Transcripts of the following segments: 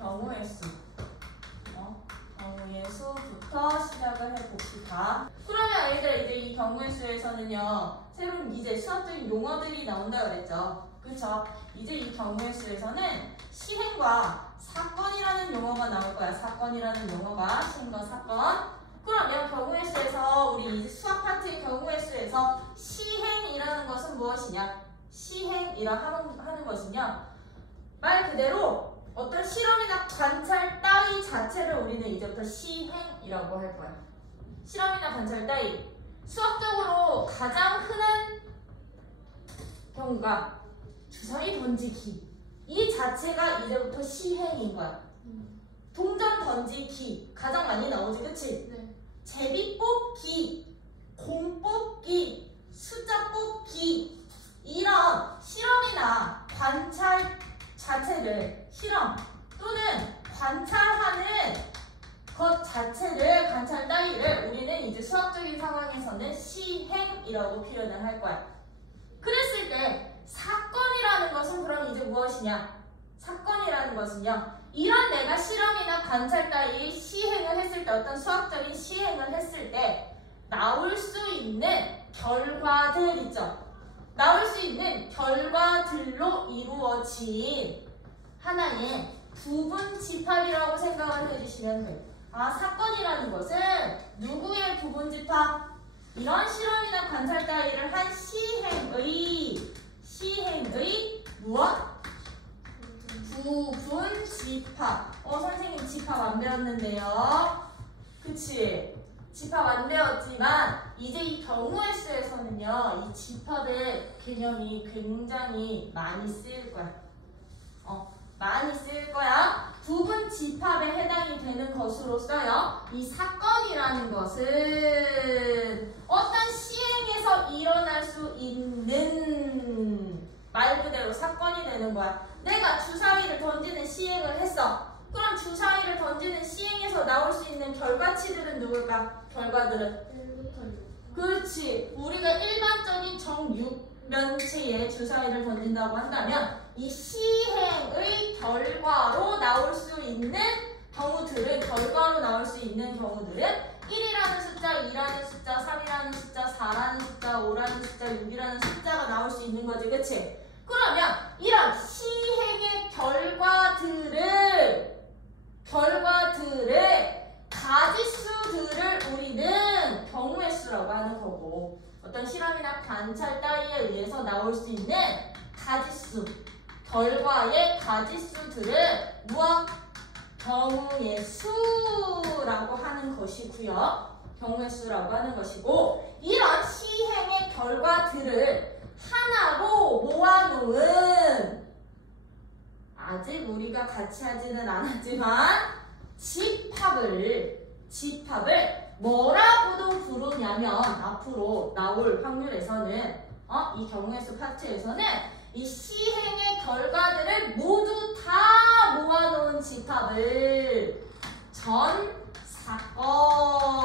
경우의 수. 경우의 수부터 시작을 해봅시다. 그러면 얘들아 이제 이 경우의 수에서는요, 새로운 이제 수학적인 용어들이 나온다 그랬죠. 그쵸? 이제 이 경우의 수에서는 시행과 사건이라는 용어가 나올 거야. 사건이라는 용어가 시행과 사건. 그러면 경우의 수에서 우리 이제 수학 파트의 경우의 수에서 시행이라는 것은 무엇이냐? 시행이라 하는 것은요, 말 그대로 어떤 실험이나 관찰 따위 자체를 우리는 이제부터 시행이라고 할 거야. 실험이나 관찰 따위. 수학적으로 가장 흔한 경우가 주사위 던지기. 이 자체가 이제부터 시행인 거야. 동전 던지기 가장 많이 나오지, 그치? 네. 제비 뽑기, 공 뽑기, 숫자 뽑기, 이런 실험이나 관찰 자체를, 실험 또는 관찰하는 것 자체를, 관찰 따위를 우리는 이제 수학적인 상황에서는 시행이라고 표현을 할 거야. 그랬을 때 사건이라는 것은 그럼 이제 무엇이냐? 사건이라는 것은요, 이런 내가 실험이나 관찰 따위 시행을 했을 때, 어떤 수학적인 시행을 했을 때 나올 수 있는 결과들 있죠. 나올 수 있는 결과들로 이루어진 하나의 부분 집합이라고 생각을 해주시면 돼요. 아, 사건이라는 것은 누구의 부분 집합? 이런 실험이나 관찰 따위를 한 시행의 무엇? 부분 집합. 선생님 집합 안 배웠는데요. 그치? 집합 안 배웠지만 이제 이 경우의 수에서는요, 이 집합의 개념이 굉장히 많이 쓰일 거야. 많이 쓰일 거야. 부분 집합에 해당이 되는 것으로서요, 이 사건이라는 것은 어떤 시행에서 일어날 수 있는, 말 그대로 사건이 되는 거야. 내가 주사위를 던지는 시행을 했어. 그럼 주사위를 던지는 시행에서 나올 수 있는 결과치들은 누굴까? 결과들은 1부터 6. 그렇지. 우리가 일반적인 정육면체에 주사위를 던진다고 한다면 이 시행의 결과로 나올 수 있는 경우들은, 결과로 나올 수 있는 경우들은 1이라는 숫자, 2라는 숫자, 3이라는 숫자, 4라는 숫자, 5라는 숫자, 6이라는 숫자가 나올 수 있는 거지, 그치? 그러면 이런 시행의 결과들의 가지수들을 우리는 경우의 수라고 하는 거고, 어떤 실험이나 관찰 따위에 의해서 나올 수 있는 가지수, 결과의 가지수들을 무엇? 경우의 수라고 하는 것이고요. 경우의 수라고 하는 것이고, 이런 시행의 결과들을 하나로 모아놓은, 아직 우리가 같이 하지는 않았지만 집합을 뭐라고도 부르냐면, 앞으로 나올 확률에서는 이 경우의 수 파트에서는 이 시행의 결과들을 모두 다 모아놓은 집합을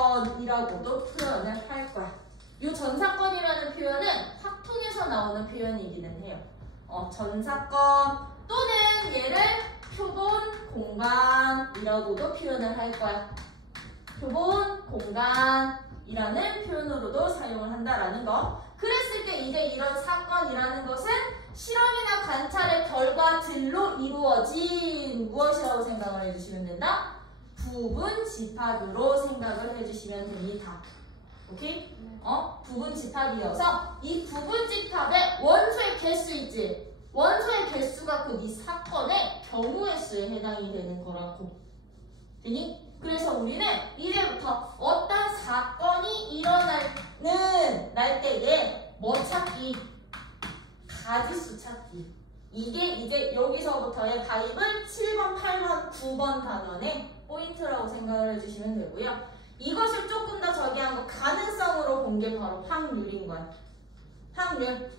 전사건이라고도 표현을 할 거야. 이 전사건이라는 표현은 확통에서 나오는 표현이기는 해요. 전사건 또는 얘를 표본 공간이라고도 표현을 할 거야. 표본 공간이라는 표현으로도 사용을 한다라는 거. 그랬을 때 이제 이런 사건이라는 것은 실험이나 관찰의 결과들로 이루어진 무엇이라고 생각을 해주시면 된다? 부분 집합으로 생각을 해주시면 됩니다. 오케이? 부분 집합이어서 이 부분 집합의 원소의 개수 있지? 원소의 개수가 그 이 사건의 경우의 수에 해당이 되는 거라고. 되니? 그래서 우리는 이제부터 어떤 사건이 날 때에 뭐 찾기? 가지수 찾기. 이게 이제 여기서부터의 답은 7번, 8번, 9번 단원의 포인트라고 생각을 해주시면 되고요. 이것을 조금 더 저기한 거 가능성으로 본 게 바로 확률인 거야. 확률.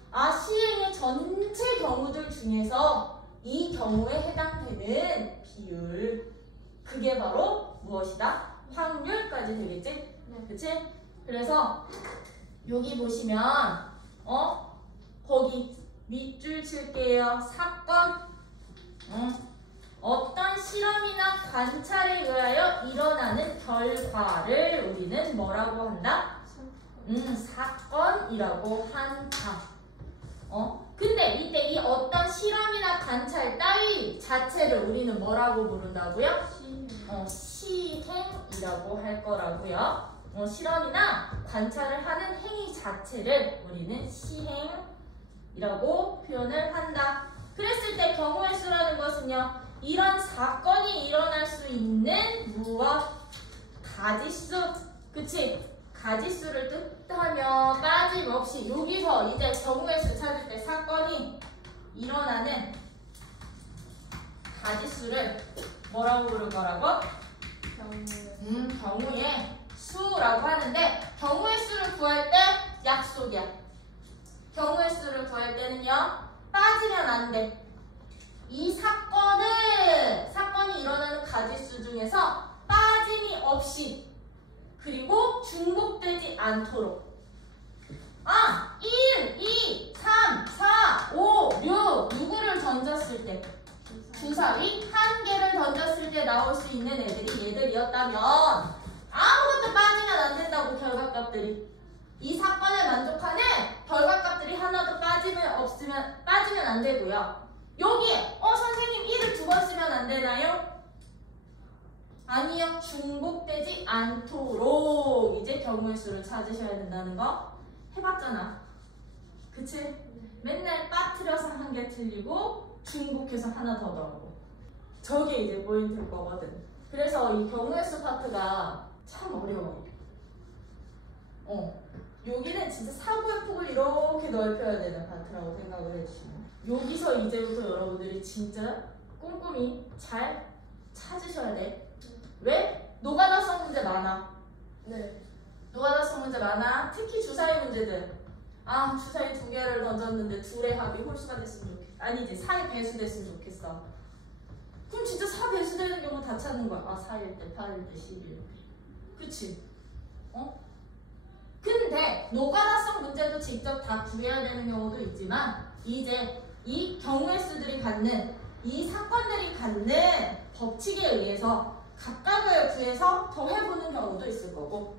시행의 전체 경우들 중에서 이 경우에 해당되는 비율. 그게 바로 무엇이다? 확률까지 되겠지? 네. 그치? 그래서 여기 보시면 거기 밑줄 칠게요. 사건. 어떤 실험이나 관찰에 의하여 일어나는 결과를 우리는 뭐라고 한다? 사건이라고 한다. 근데 이때 이 어떤 실험이나 관찰 따위 자체를 우리는 뭐라고 부른다고요? 시행이라고 할 거라고요. 실험이나 관찰을 하는 행위 자체를 우리는 시행이라고 표현을 한다. 그랬을 때 경우의 수라는 것은요, 이런 사건이 일어날 수 있는 무엇? 가지수. 그치? 가지수를 뜻하며 빠짐없이 여기서 이제 경우의 수 찾을 때 사건이 일어나는 가지수를 뭐라고 부를 거라고? 경우의 수라고 하는데, 경우의 수를 구할 때 약속이야. 경우의 수를 구할 때는요, 빠지면 안 돼. 이 사건이 일어나는 가지수 중에서 빠짐이 없이, 그리고 중복되지 않도록 1, 2, 3, 4, 5, 6 누구를 던졌을 때, 주사위 한 개를 던졌을 때 나올 수 있는 애들이 얘들이었다면 아무것도 빠지면 안 된다고. 결과값들이 이 사건에 만족하는 결과값들이 하나도 빠지면 안 되고요. 여기에 선생님 1을 2번 쓰면 안 되나요? 아니요. 중복되지 않도록 이제 경우의 수를 찾으셔야 된다는 거 해봤잖아. 그치? 맨날 빠뜨려서 한 개 틀리고 중복해서 하나 더 넣고, 저게 이제 포인트일 거거든. 그래서 이 경우의 수 파트가 참 어려워요. 여기는 진짜 사고의 폭을 이렇게 넓혀야 되는 파트라고 생각을 해주시면, 여기서 이제부터 여러분들이 진짜 꼼꼼히 잘 찾으셔야 돼. 왜? 노가다성 문제 많아. 네. 노가다성 문제 많아. 특히 주사위 문제들. 주사위 2개를 던졌는데 둘의 합이 홀수가 됐으면 좋겠어. 아니지, 4의 배수 됐으면 좋겠어. 그럼 진짜 4 배수 되는 경우 다 찾는 거야. 4일 때, 8일 때, 11일 때. 그치? 근데 노가다성 문제도 직접 다 구해야 되는 경우도 있지만, 이제 이 경우의 수들이 갖는, 이 사건들이 갖는 법칙에 의해서 각각을 구해서 더해보는 경우도 있을 거고,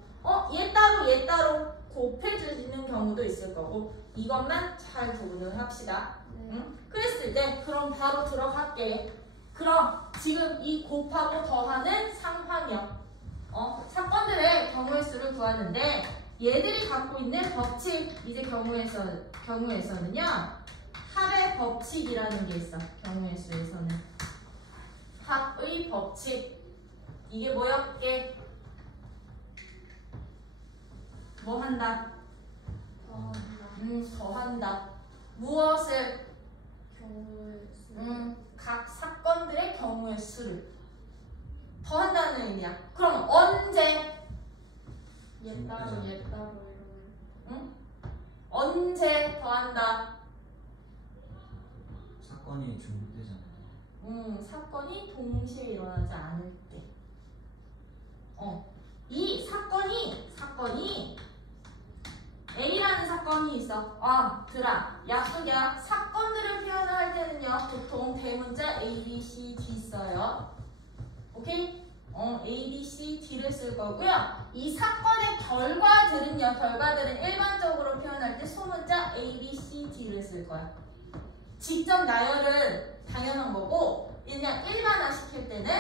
얘 따로 곱해주는 경우도 있을 거고, 이것만 잘 구분을 합시다. 응? 그랬을 때 그럼 바로 들어갈게. 그럼 지금 이 곱하고 더하는 상황형, 사건들의 경우의 수를 구하는데, 얘들이 갖고 있는 법칙, 이제 경우에서는요, 합의 법칙이라는 게 있어. 경우의 수에서는 합의 법칙. 이게 뭐였게? 뭐 한다? 더한다. 무엇을? 경우의 수. 각 사건들의 경우의 수를 더한다는 의미야. 그럼 언제? 얘 따로 이런. 언제 더한다? 사건이 중복되잖아요. 사건이 동시에 일어나지 않을 때. 이 사건이 A라는 사건이 있어. 약속이야. 사건들을 표현을 할 때는요, 보통 대문자 A, B, C, D 써요. 오케이? A, B, C, D를 쓸 거고요. 이 사건의 결과들은 일반적으로 표현할 때 소문자 A, B, C, D를 쓸 거야. 직접 나열은 당연한 거고, 그냥 일반화 시킬 때는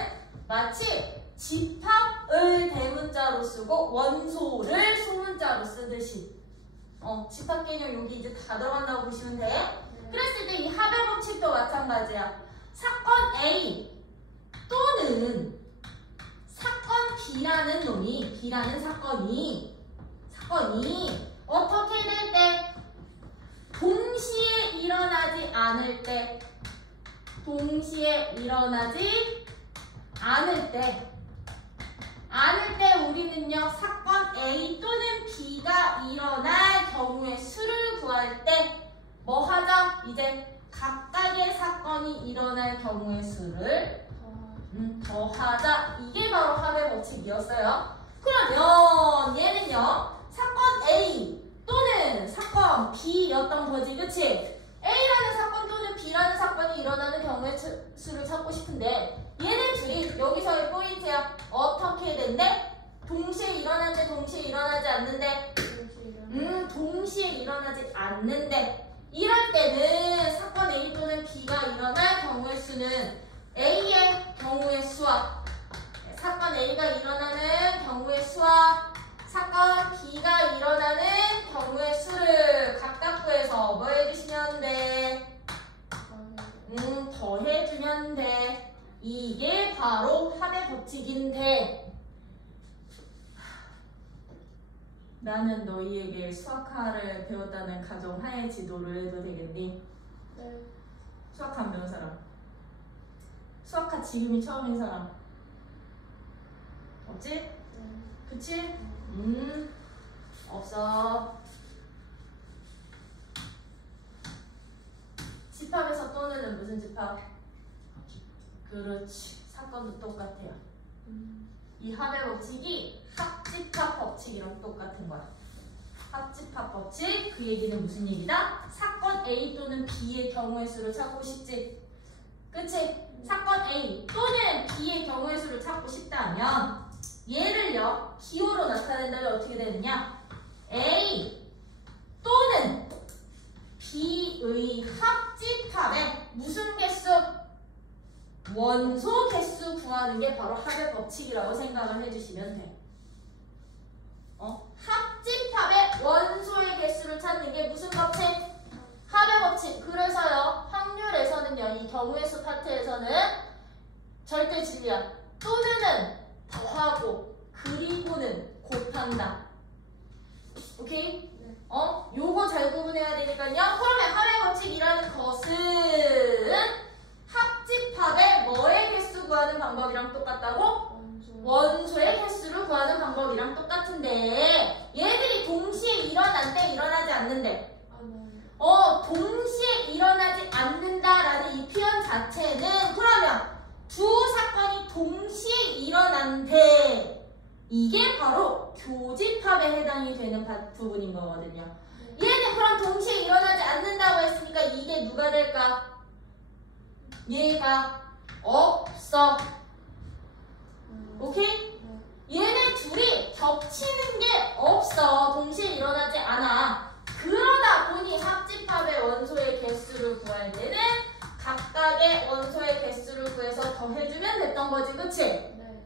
마치 집합을 대문자로 쓰고 원소를 소문자로 쓰듯이, 집합 개념 여기 이제 다 들어간다고 보시면 돼. 그랬을 때 이 합의 법칙도 마찬가지야. 사건 A 또는 사건 B라는 사건이 어떻게 될 때? 동시에 일어나지 않을 때, 우리는요, 사건 A 또는 B가 일어날 경우의 수를 구할 때 뭐 하자? 이제 각각의 사건이 일어날 경우의 수를 더하자. 이게 바로 합의 법칙이었어요. 그러면 얘는요, 사건 A 또는 사건 B였던 거지, 그치? A라는 사건 또는 B라는 사건이 일어나는 경우의 수를 찾고 싶은데, 얘네 둘이 여기서의 해주세요. 어떻게 된대? 동시에 일어나는데 동시에 일어나지 않는데? 동시에 일어나지 않는데. 이럴 때는 사건 A 또는 B가 일어날 경우의 수는 A의 경우의 수와 사건 A가 일어나는 경우의 수와 사건 B가 일어나는 경우의 수를 각각 구해서 뭐 해주시면 돼? 더해주면 돼. 이게 바로 합의 법칙인데 나는 너희에게 수학화를 배웠다는 가정하에 지도를 해도 되겠니? 네. 수학화 안 배운 사람? 수학화 지금이 처음인 사람? 없지? 네. 그치? 없어. 집합에서 또는 무슨 집합? 그렇지. 사건도 똑같아요. 이 합의 법칙이 합집합 법칙이랑 똑같은 거야. 합집합 법칙, 그 얘기는 무슨 얘기다? 사건 A 또는 B의 경우의 수를 찾고 싶지. 그치? 사건 A 또는 B의 경우의 수를 찾고 싶다면 얘를요 기호로 나타낸다면 어떻게 되느냐? A 또는 B의 합집합의 무슨 개수? 원소 개수 구하는 게 바로 합의 법칙이라고 생각을 해주시면 돼. 합집합의 원소의 개수를 찾는 게 무슨 법칙? 합의 법칙. 그래서요 확률에서는요 이 경우의 수 파트에서는 절대 진리야. 또는은 더하고 그리고는 곱한다. 오케이? 네. 요거 잘 구분해야 되니까요. 그러면 합의 법칙이라는 것은 합집합의 뭐의 개수 구하는 방법이랑 똑같다고? 원소의 개수를 구하는 방법이랑 똑같은데 얘들이 동시에 일어난대 일어나지 않는데? 동시에 일어나지 않는다라는 이 표현 자체는 그러면 두 사건이 동시에 일어난대 이게 바로 교집합에 해당이 되는 부분인 거거든요. 얘는 그럼 동시에 일어나지 않는다고 했으니까 이게 누가 될까? 얘가 없어. 오케이? 얘네 둘이 겹치는 게 없어. 동시에 일어나지 않아. 그러다 보니 합집합의 원소의 개수를 구할 때는 각각의 원소의 개수를 구해서 더해주면 됐던 거지. 그치? 네.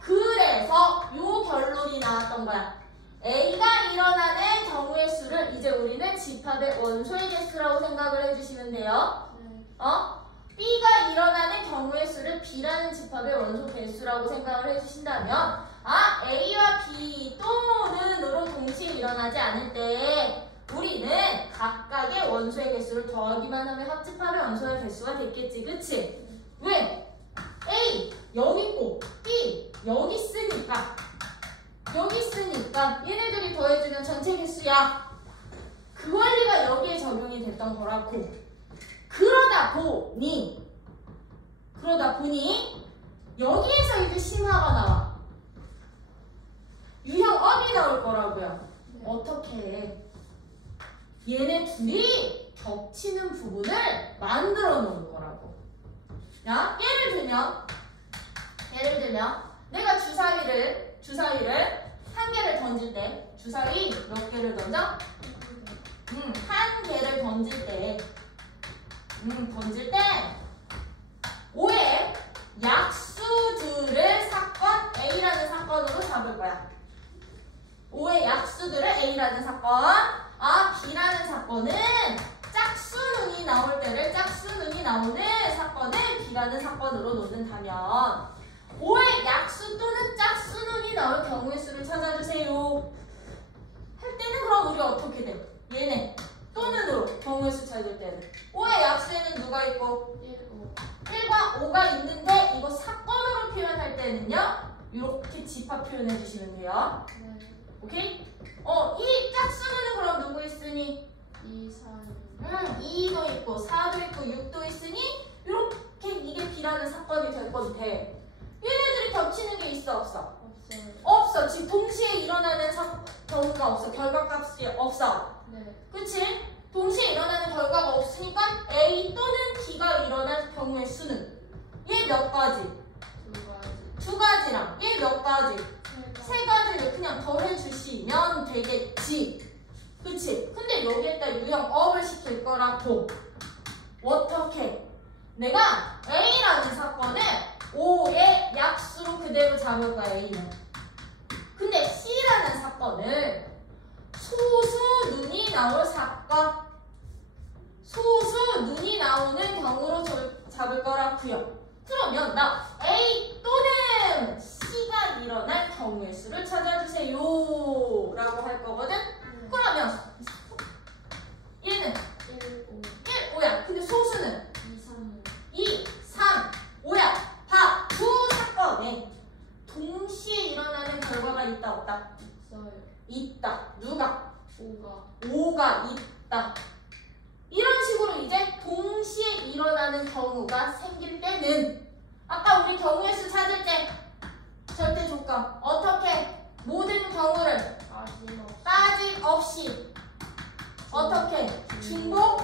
그래서 요 결론이 나왔던 거야. A가 일어나는 경우의 수를 이제 우리는 집합의 원소의 개수라고 생각을 해주시면 돼요. 네. B가 일어나는 경우의 수를 B라는 집합의 원소 개수라고 생각을 해주신다면 A와 B 또는으로 동시에 일어나지 않을 때 우리는 각각의 원소의 개수를 더하기만 하면 합집합의 원소의 개수가 됐겠지. 그치? 왜? A 여기 있고 B 여기 있으니까 얘네들이 더해주면 전체 개수야. 그 원리가 여기에 적용이 됐던 거라고. 그러다 보니 여기에서 이제 심화가 나와. 유형업이 나올 거라고요. 네. 어떻게 해? 얘네 둘이 겹치는 부분을 만들어 놓을 거라고. 야, 예를 들면 내가 주사위를 한 개를 던질 때 주사위 몇 개를 던져? 한 개를 던질 때 5의 약수들을 사건 A라는 사건으로 잡을 거야. 5의 약수들을 A라는 사건, B라는 사건은 짝수눈이 나올 때를 짝수눈이 나오는 사건을 B라는 사건으로 놓는다면 5의 약수 또는 짝수눈이 나올 경우의 수를 찾아주세요. 할 때는 그럼 우리 어떻게 돼? 얘네 또는으로 경우의 수 찾을 때는 5의 약수에는 누가 있고? 1과 5가 있는데 이거 사건으로 표현할 때는요 이렇게 집합 표현해 주시면 돼요. 네. 오케이? 이 짝수는 그럼 누구 있으니? 2, 4, 2도 있고 4도 있고 6도 있으니 이렇게 이게 B라는 사건이 될 거도 돼. 얘네들이 겹치는 게 있어 없어? 없어요. 없어. 지금 동시에 일어나는 경우가 없어. 결과값이 없어. 네. 그치? 동시에 일어나는 결과가 없으니까 A 또는 B가 일어날 경우의 수는 얘 몇 가지? 2가지. 두 가지. 가지랑 얘 몇 가지? 세 가지를 그냥 더해주시면 되겠지. 그치? 근데 여기에다 유형업을 시킬 거라고. 어떻게? 내가 A라는 사건을 5의 약수로 그대로 잡을 거야, A는. 근데 C라는 사건을 소수 눈이 나올 사건, 소수 눈이 나오는 경우로 잡을 거라고요. 그러면 나 A 또는 C가 일어날 경우의 수를 찾아주세요 라고 할 거거든. 그러면 얘는 1, 5야. 근데 소수는 2, 3, 5야. 봐. 두 사건에 동시에 일어나는 결과가 있다 없다? 있다. 누가? 5가 있다. 이런 식으로 이제 동시에 일어나는 경우가 생길 때는 아까 우리 경우의 수 찾을 때 절대 조건 어떻게? 모든 경우를 빠짐없이 어떻게? 중복?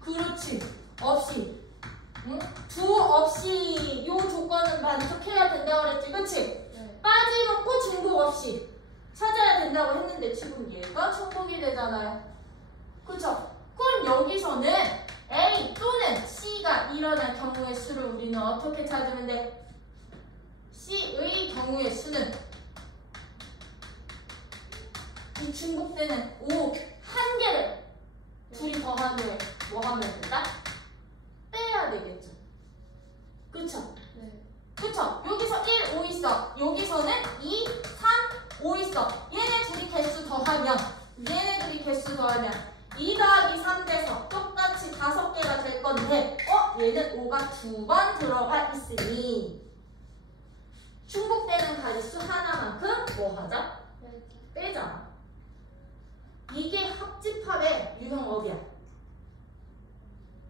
그렇지. 없이. 응? 두 없이 요 조건은 만족해야 된다고 그랬지. 그치? 네. 빠짐없고 중복 없이 찾아야 된다고 했는데 지금 얘가 중복이 되잖아요. 그쵸? 그럼 여기서는 A 또는 C가 일어날 경우의 수를 우리는 어떻게 찾으면 돼? C의 경우의 수는 이 중복되는 5 한 개를 둘이 더한 후에 뭐 하면 된다? 빼야 되겠죠. 그쵸? 네. 그쵸? 여기서 1, 5 있어. 여기서는 2, 3, 5 있어. 얘네 둘이 개수 더하면 2 더하기 3 돼서 똑같이 5개가 될 건데 얘는 5가 2번 들어가 있으니 중복되는 가지수 하나만큼 뭐 하자? 빼자. 이게 합집합의 유형업이야.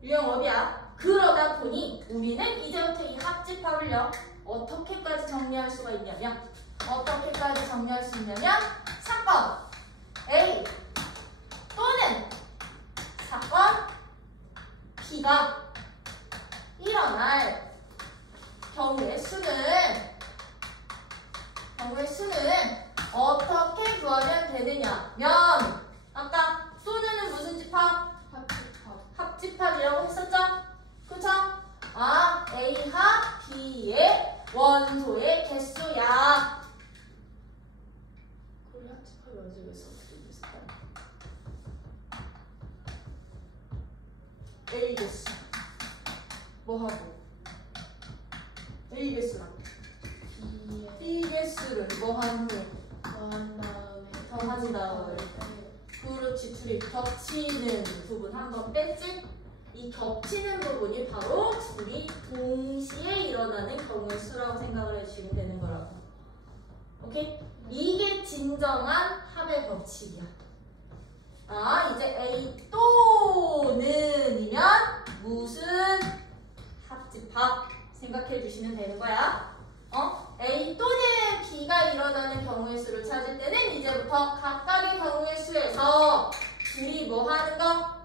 유형업이야. 그러다 보니 우리는 이제부터 이 합집합을요 어떻게까지 정리할 수가 있냐면 사건 A 또는 사건 B가 일어날 경우의 수는 어떻게 구하면 되느냐면 아까 또는은 무슨 집합? 합집합이라고 했었죠? 그쵸? A와 B의 원소의 개수야. 그래 합집합이 어디서 어떻게 있을까요? A 개수 뭐하고? A 개수랑 B 개수를 뭐한 후에? 더하지 다음에 그렇지. 둘이 겹치는 부분 한번 뺐지? 이 겹치는 부분이 바로 둘이 동시에 일어나는 경우의 수라고 생각을 해주시면 되는 거라고. 오케이? 이게 진정한 합의 법칙이야. 이제 A 또는이면 무슨 합집합 생각해 주시면 되는 거야. A 또는 B가 일어나는 경우의 수를 찾을 때는 이제부터 각각의 경우의 수에서 둘이 뭐 하는 거?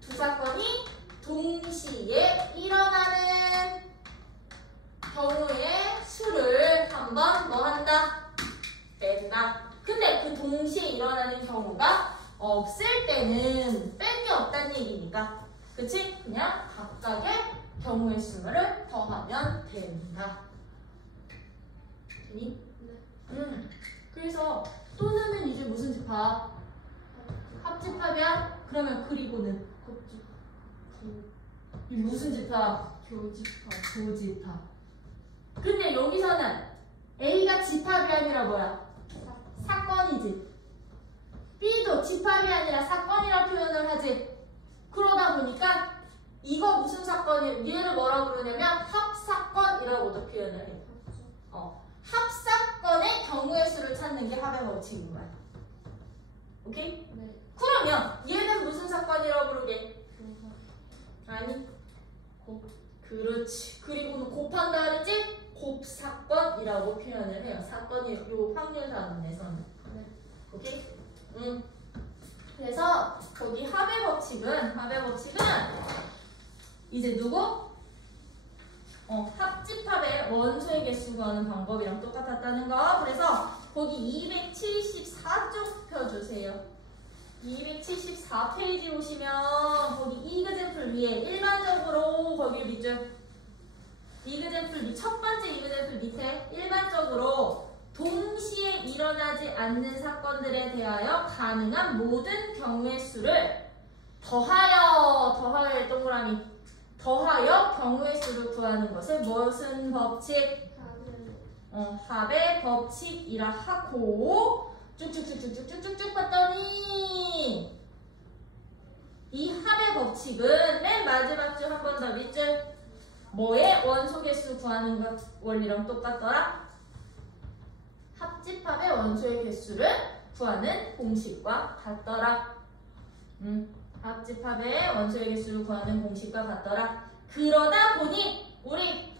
두 사건이 동시에 일어나는 경우의 수를 한번 뭐 한다? 뺀다. 근데 그 동시에 일어나는 경우가 없을 때는 뺀 게 없다는 얘기니까. 그치? 그냥 각각의 경우의 수를 더하면 된다. 되니? 네. 그래서 또는 이제 무슨 집합? 합집합이야? 그러면 그리고는 이 무슨 집합? 교집합. 근데 여기서는 A가 집합이 아니라 뭐야? 사건이지. B도 집합이 아니라 사건이라 표현을 하지. 그러다 보니까 이거 무슨 사건이 얘를 뭐라고 부르냐면 합사건이라고도 표현을 해. 합사건의 경우의 수를 찾는 게 합의 법칙인 거야. 오케이? 네. 그러면 얘는 무슨 사건이라고 부르게? 아니. 그렇지. 그리고는 곱한다 그랬지? 곱사건이라고 표현을 해요. 사건이 요 확률 단원에서는. 네. 오케이? 그래서 거기 합의 법칙은 이제 누구? 합집합의 원소의 개수 구하는 방법이랑 똑같았다는 거. 그래서 거기 274쪽 펴주세요. 274페이지 오시면 거기 이그젠플 위에 일반적으로 거기 밑줄 이그젠플 첫 번째 이그젠플 밑에 일반적으로 동시에 일어나지 않는 사건들에 대하여 가능한 모든 경우의 수를 더하여 동그라미 더하여 경우의 수를 구하는 것을 무슨 법칙? 합의 법칙이라 하고 쭉쭉쭉쭉쭉쭉쭉 봤더니 이 합의 법칙은 맨 마지막 줄 한 번 더 밑줄 뭐의 원소 개수 구하는 것 원리랑 똑같더라? 합집합의 원소의 개수를 구하는 공식과 같더라. 합집합의 원소의 개수를 구하는 공식과 같더라. 그러다 보니 우리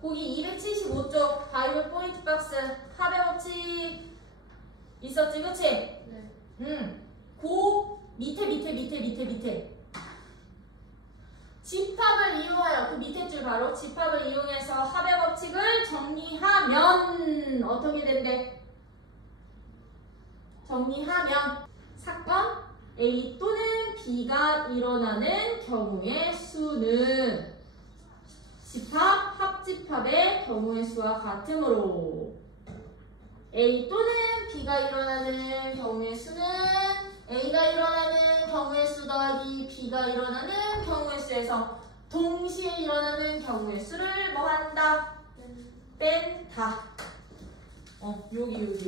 거기 275쪽 바이블 포인트 박스 합의 법칙 있었지, 그치? 네. 그 밑에 집합을 이용하여 그 밑에 줄 바로 집합을 이용해서 합의 법칙을 정리하면 어떻게 된대? 정리하면 사건 A 또는 B가 일어나는 경우의 수는 집합, 합집합의 경우의 수와 같으므로 A 또는 B가 일어나는 경우의 수는 A가 일어나는 경우의 수 더하기 B가 일어나는 경우의 수에서 동시에 일어나는 경우의 수를 뭐 한다? 뺀다. 여기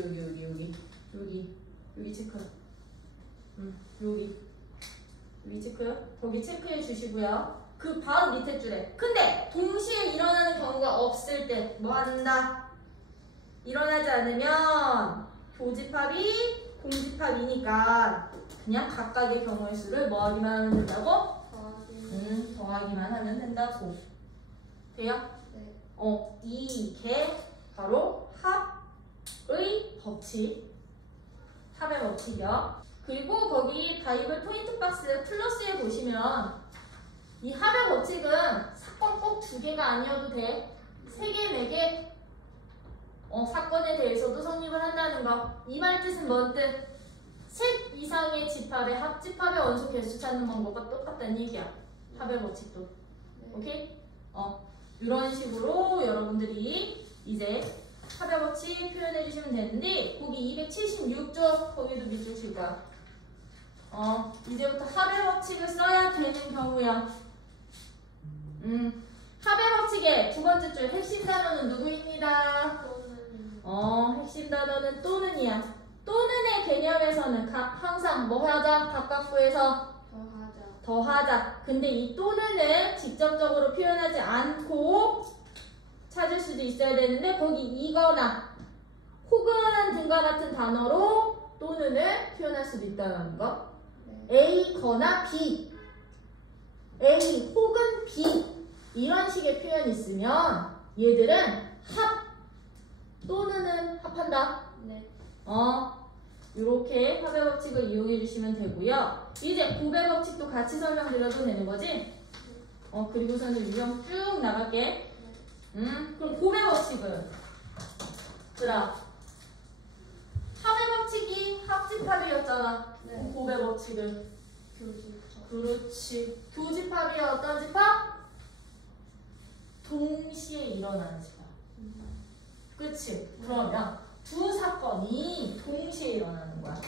체크. 여기 체크요? 거기 체크해 주시고요. 그 바로 밑에 줄에. 근데 동시에 일어나는 경우가 없을 때 뭐 한다? 일어나지 않으면 교집합이 공집합이니까 그냥 각각의 경우의 수를 뭐 하기만 하면 된다고? 더하기만 하면 된다고. 돼요? 네. 이게 바로 합의 법칙. 합의 법칙이요. 그리고 거기 바이블 포인트 박스 플러스에 보시면 이 합의 법칙은 사건 꼭 2개가 아니어도 돼. 3개, 4개 사건에 대해서도 성립을 한다는 거. 이 말 뜻은 뭔 뜻? 셋 이상의 집합의 합집합의 원소 개수 찾는 방법과 똑같다는 얘기야. 합의 법칙도. 네. 오케이? 이런 식으로 여러분들이 이제 합의 법칙 표현해 주시면 되는데 거기 276쪽 거기도 밑줄 칠 거야. 이제부터 합의 법칙을 써야 되는 경우야. 합의 법칙의 두 번째 줄 핵심 단어는 누구입니다? 핵심 단어는 또는이야. 또는의 개념에서는 항상 뭐 하자? 바깥부에서 더하자. 근데 이 또는을 직접적으로 표현하지 않고 찾을 수도 있어야 되는데 거기 이거나 혹은 등과 같은 단어로 또는을 표현할 수도 있다는 거. A 거나 B, A 혹은 B 이런 식의 표현이 있으면 얘들은 합 또는은 합한다. 네. 이렇게 합의 법칙을 이용해 주시면 되고요. 이제 곱의 법칙도 같이 설명드려도 되는 거지? 그리고서는 유형 쭉 나갈게. 그럼 곱의 법칙은 들아 합의 법칙이 합집합이었잖아. 네. 곱의 법칙은 교집합. 그렇지. 교집합이 어떤 집합? 동시에 일어나는 집합. 그치? 그러면 두 사건이 동시에 일어나는 거야.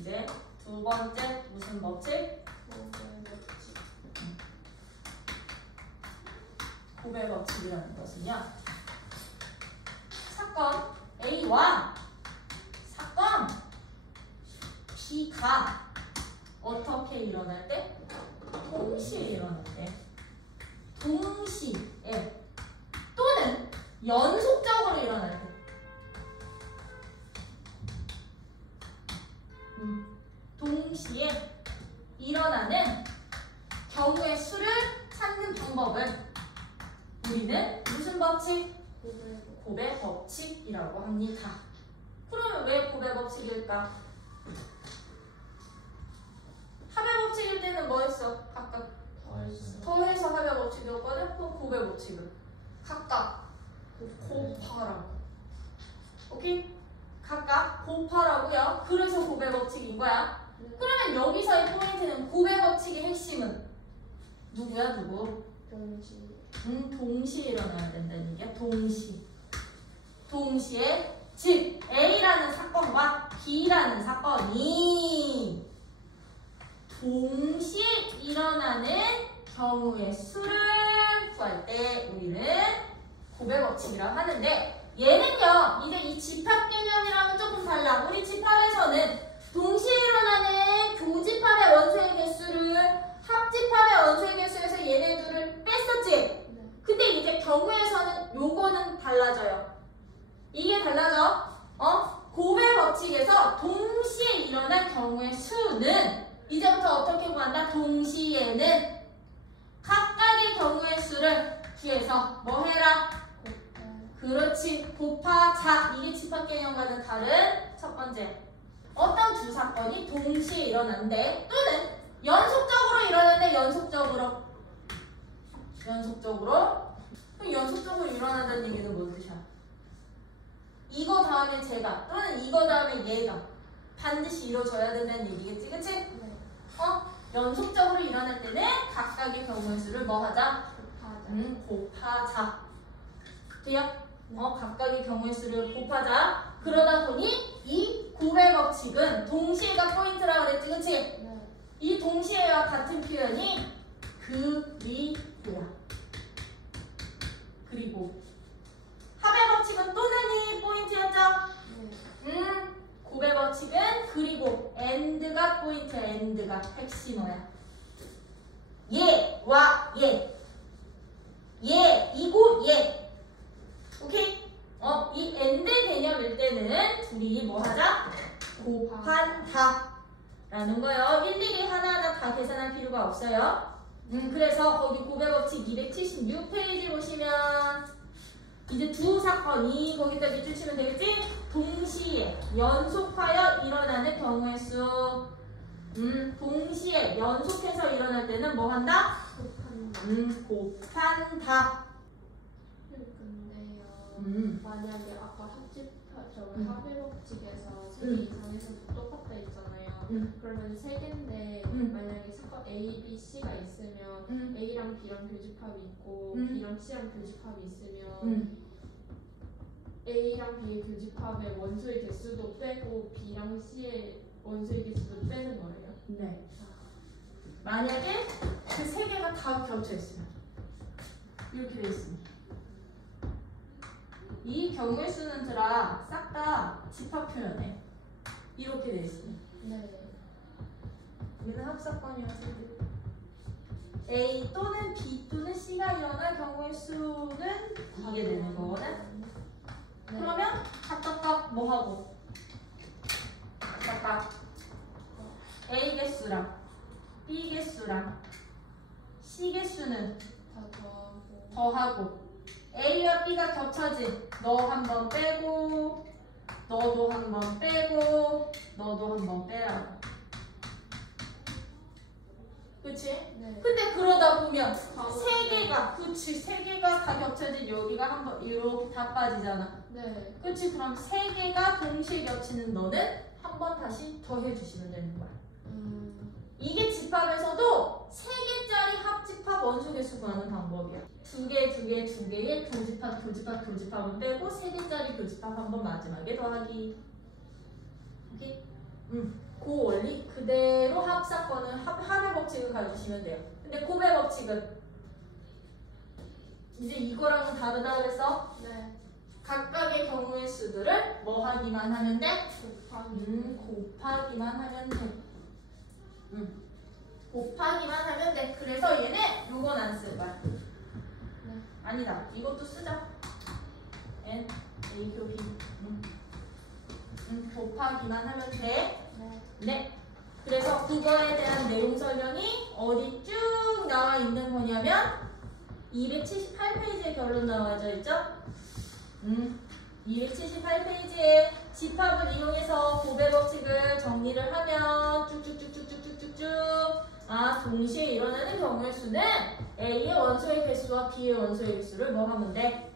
이제 두 번째 무슨 법칙? 곱의 법칙이라는 것은요. 사건 A와 사건 B가 어떻게 일어날 때? 동시에 일어날 때. 동시에 또는 연속적으로 일어날 때. 동시에 일어나는 경우의 수를 찾는 방법을 우리는 무슨 법칙? 곱의 법칙이라고 합니다. 그러면 왜 곱의 법칙일까? 합의 법칙일 때는 뭐 했어? 아까 더해서 합의 법칙이었거든? 그럼 곱의 법칙은 각각 곱하라고. 오케이? 각각 곱하라고요. 그래서 곱의 법칙인 거야. 그러면 여기서의 포인트는 곱의 법칙의 핵심은 누구야? 누구? 동시. 동시에 일어나야 된다는 얘기야. 동시에 즉 A라는 사건과 B라는 사건이 동시에 일어나는 경우의 수를 구할 때 우리는 곱의 법칙이라고 하는데, 얘는요 이제 이 집합 개념이랑은 조금 달라. 우리 집합에서는 동시에 일어나는 교집합의 원소의 개수를 합집합의 원소의 개수에서 얘네 둘을 뺐었지. 근데 이제 경우에서는 요거는 달라져요. 이게 달라져. 곱의 법칙에서 동시에 일어난 경우의 수는 이제부터 어떻게 구한다? 동시에는 각각의 경우의 수를 구해서 뭐 해라? 그렇지. 곱하자. 이게 집합 개념과는 다른 첫 번째. 어떤 두 사건이 동시에 일어난대, 또는 연속적으로 일어난대. 연속적으로. 그럼 연속적으로 일어난다는 얘기는 뭔 뜻이야? 이거 다음에 제가, 또는 이거 다음에 얘가 반드시 이루어져야 된다는 얘기겠지, 그치? 연속적으로 일어날 때는 각각의 경우의 수를 뭐 하자? 곱하자. 돼요? 각각의 경우의 수를 곱하자. 그러다 보니 이 곱의 법칙은 동시에가 포인트라고 그랬지, 그치? 이 동시에와 같은 표현이 그리고야. 그리고 합의 법칙은 또는이 포인트였죠? 곱의 법칙은 그리고 and가 포인트야. and가 핵심어야. 얘와 얘, 이고 얘. 오케이? 이 and 개념일 때는 둘이 뭐 하자? 곱한다 라는 거예요. 일일이 하나하나 다 계산할 필요가 없어요. 그래서 거기 곱의 법칙 276페이지 보시면 이제 두 사건이 거기까지 주시면 되겠지? 동시에 연속하여 일어나는 경우의 수. 동시에 연속해서 일어날 때는 뭐 한다? 곱한다. 근데요. 만약에 아까 합의 법칙에서 3개 이상에서도 똑같다 했잖아요. 그러면 3개인데 만약에 사건 A, B, C가 있으면 A랑 B랑 교집합이 있고 B랑 C랑 교집합이 있으면 A랑 B의 교집합의 원소의 개수도 빼고 B랑 C의 원소의 개수도 빼는 거예요. 네. 만약에 그 3개가 다 겹쳐 있으면 이렇게 돼 있습니다. 이 경우의 수는 들아 싹 다 집합 표현해. 이렇게 돼 있습니다. 네. 얘는 합사건이어서 A 또는 B 또는 C가 일어날 경우의 수는 이게 되는 거거든. 그러면 각각 뭐 하고? 각각 A 개수랑 B 개수랑 C 개수는 더하고 A와 B가 겹쳐진 너 한 번 빼고 너도 한 번 빼고 너도 한 번 빼라고. 그치? 네. 근데 그러다 보면 세 개가 다 겹쳐진 여기가 한 번 이렇게 다 빠지잖아. 네. 그치? 그럼 세 개가 동시에 겹치는 너는 한 번 다시 더해 주시면 되는 거야. 이게 집합에서도 3개짜리 합집합 원소 개수 구하는 방법이야. 2개의 교집합은 빼고 3개짜리 교집합 한 번 마지막에 더하기. 오케이? 그 원리 그대로 합사건은 합의 법칙을 가주시면 돼요. 근데 곱의 법칙은 이제 이거랑은 다르다 그래서 네. 각각의 경우의 수들을 뭐 하기만 하면 돼? 곱하기만 하면 돼. 곱하기만 하면 돼. 그래서 얘는 요건 안 쓸 거야. 네. 아니다. 이것도 쓰자. N, A, 교, B. 곱하기만 하면 돼. 네. 네. 그래서 그거에 대한 내용 설명이 어디 쭉 나와 있는 거냐면 278페이지에 결론 나와져 있죠? 278페이지에 집합을 이용해서 곱의 법칙을 정리를 하면 쭉쭉쭉쭉쭉쭉쭉 동시에 일어나는 경우의 수는 A의 원소의 개수와 B의 원소의 개수를 뭐 하면 돼?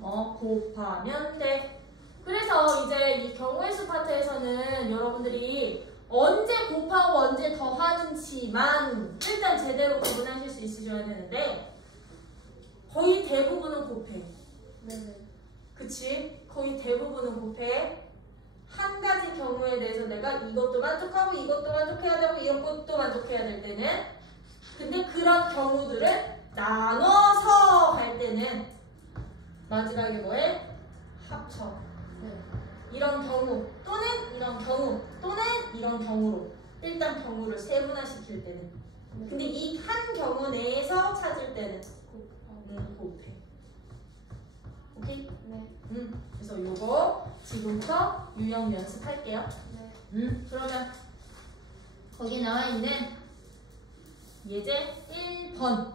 곱하면 돼. 그래서 이제 이 경우의 수 파트에서는 여러분들이 언제 곱하고 언제 더하는지만 일단 제대로 구분하실 수 있으셔야 되는데 거의 대부분은 곱해. 네네. 그치? 거의 대부분은 곱해. 한 가지 경우에 대해서 내가 이것도 만족하고 이것도 만족해야 되고 이것도 만족해야 될 때는 근데 그런 경우들을 나눠서 할 때는 마지막에 뭐해? 합쳐. 네. 이런 경우 또는 이런 경우 또는 이런 경우로 일단 경우를 세분화시킬 때는 근데 이 한 경우 내에서 찾을 때는 곱해. 오케이? 네. 그래서 요거 지금부터 유형 연습할게요. 네. 그러면 거기 나와 있는 예제 1번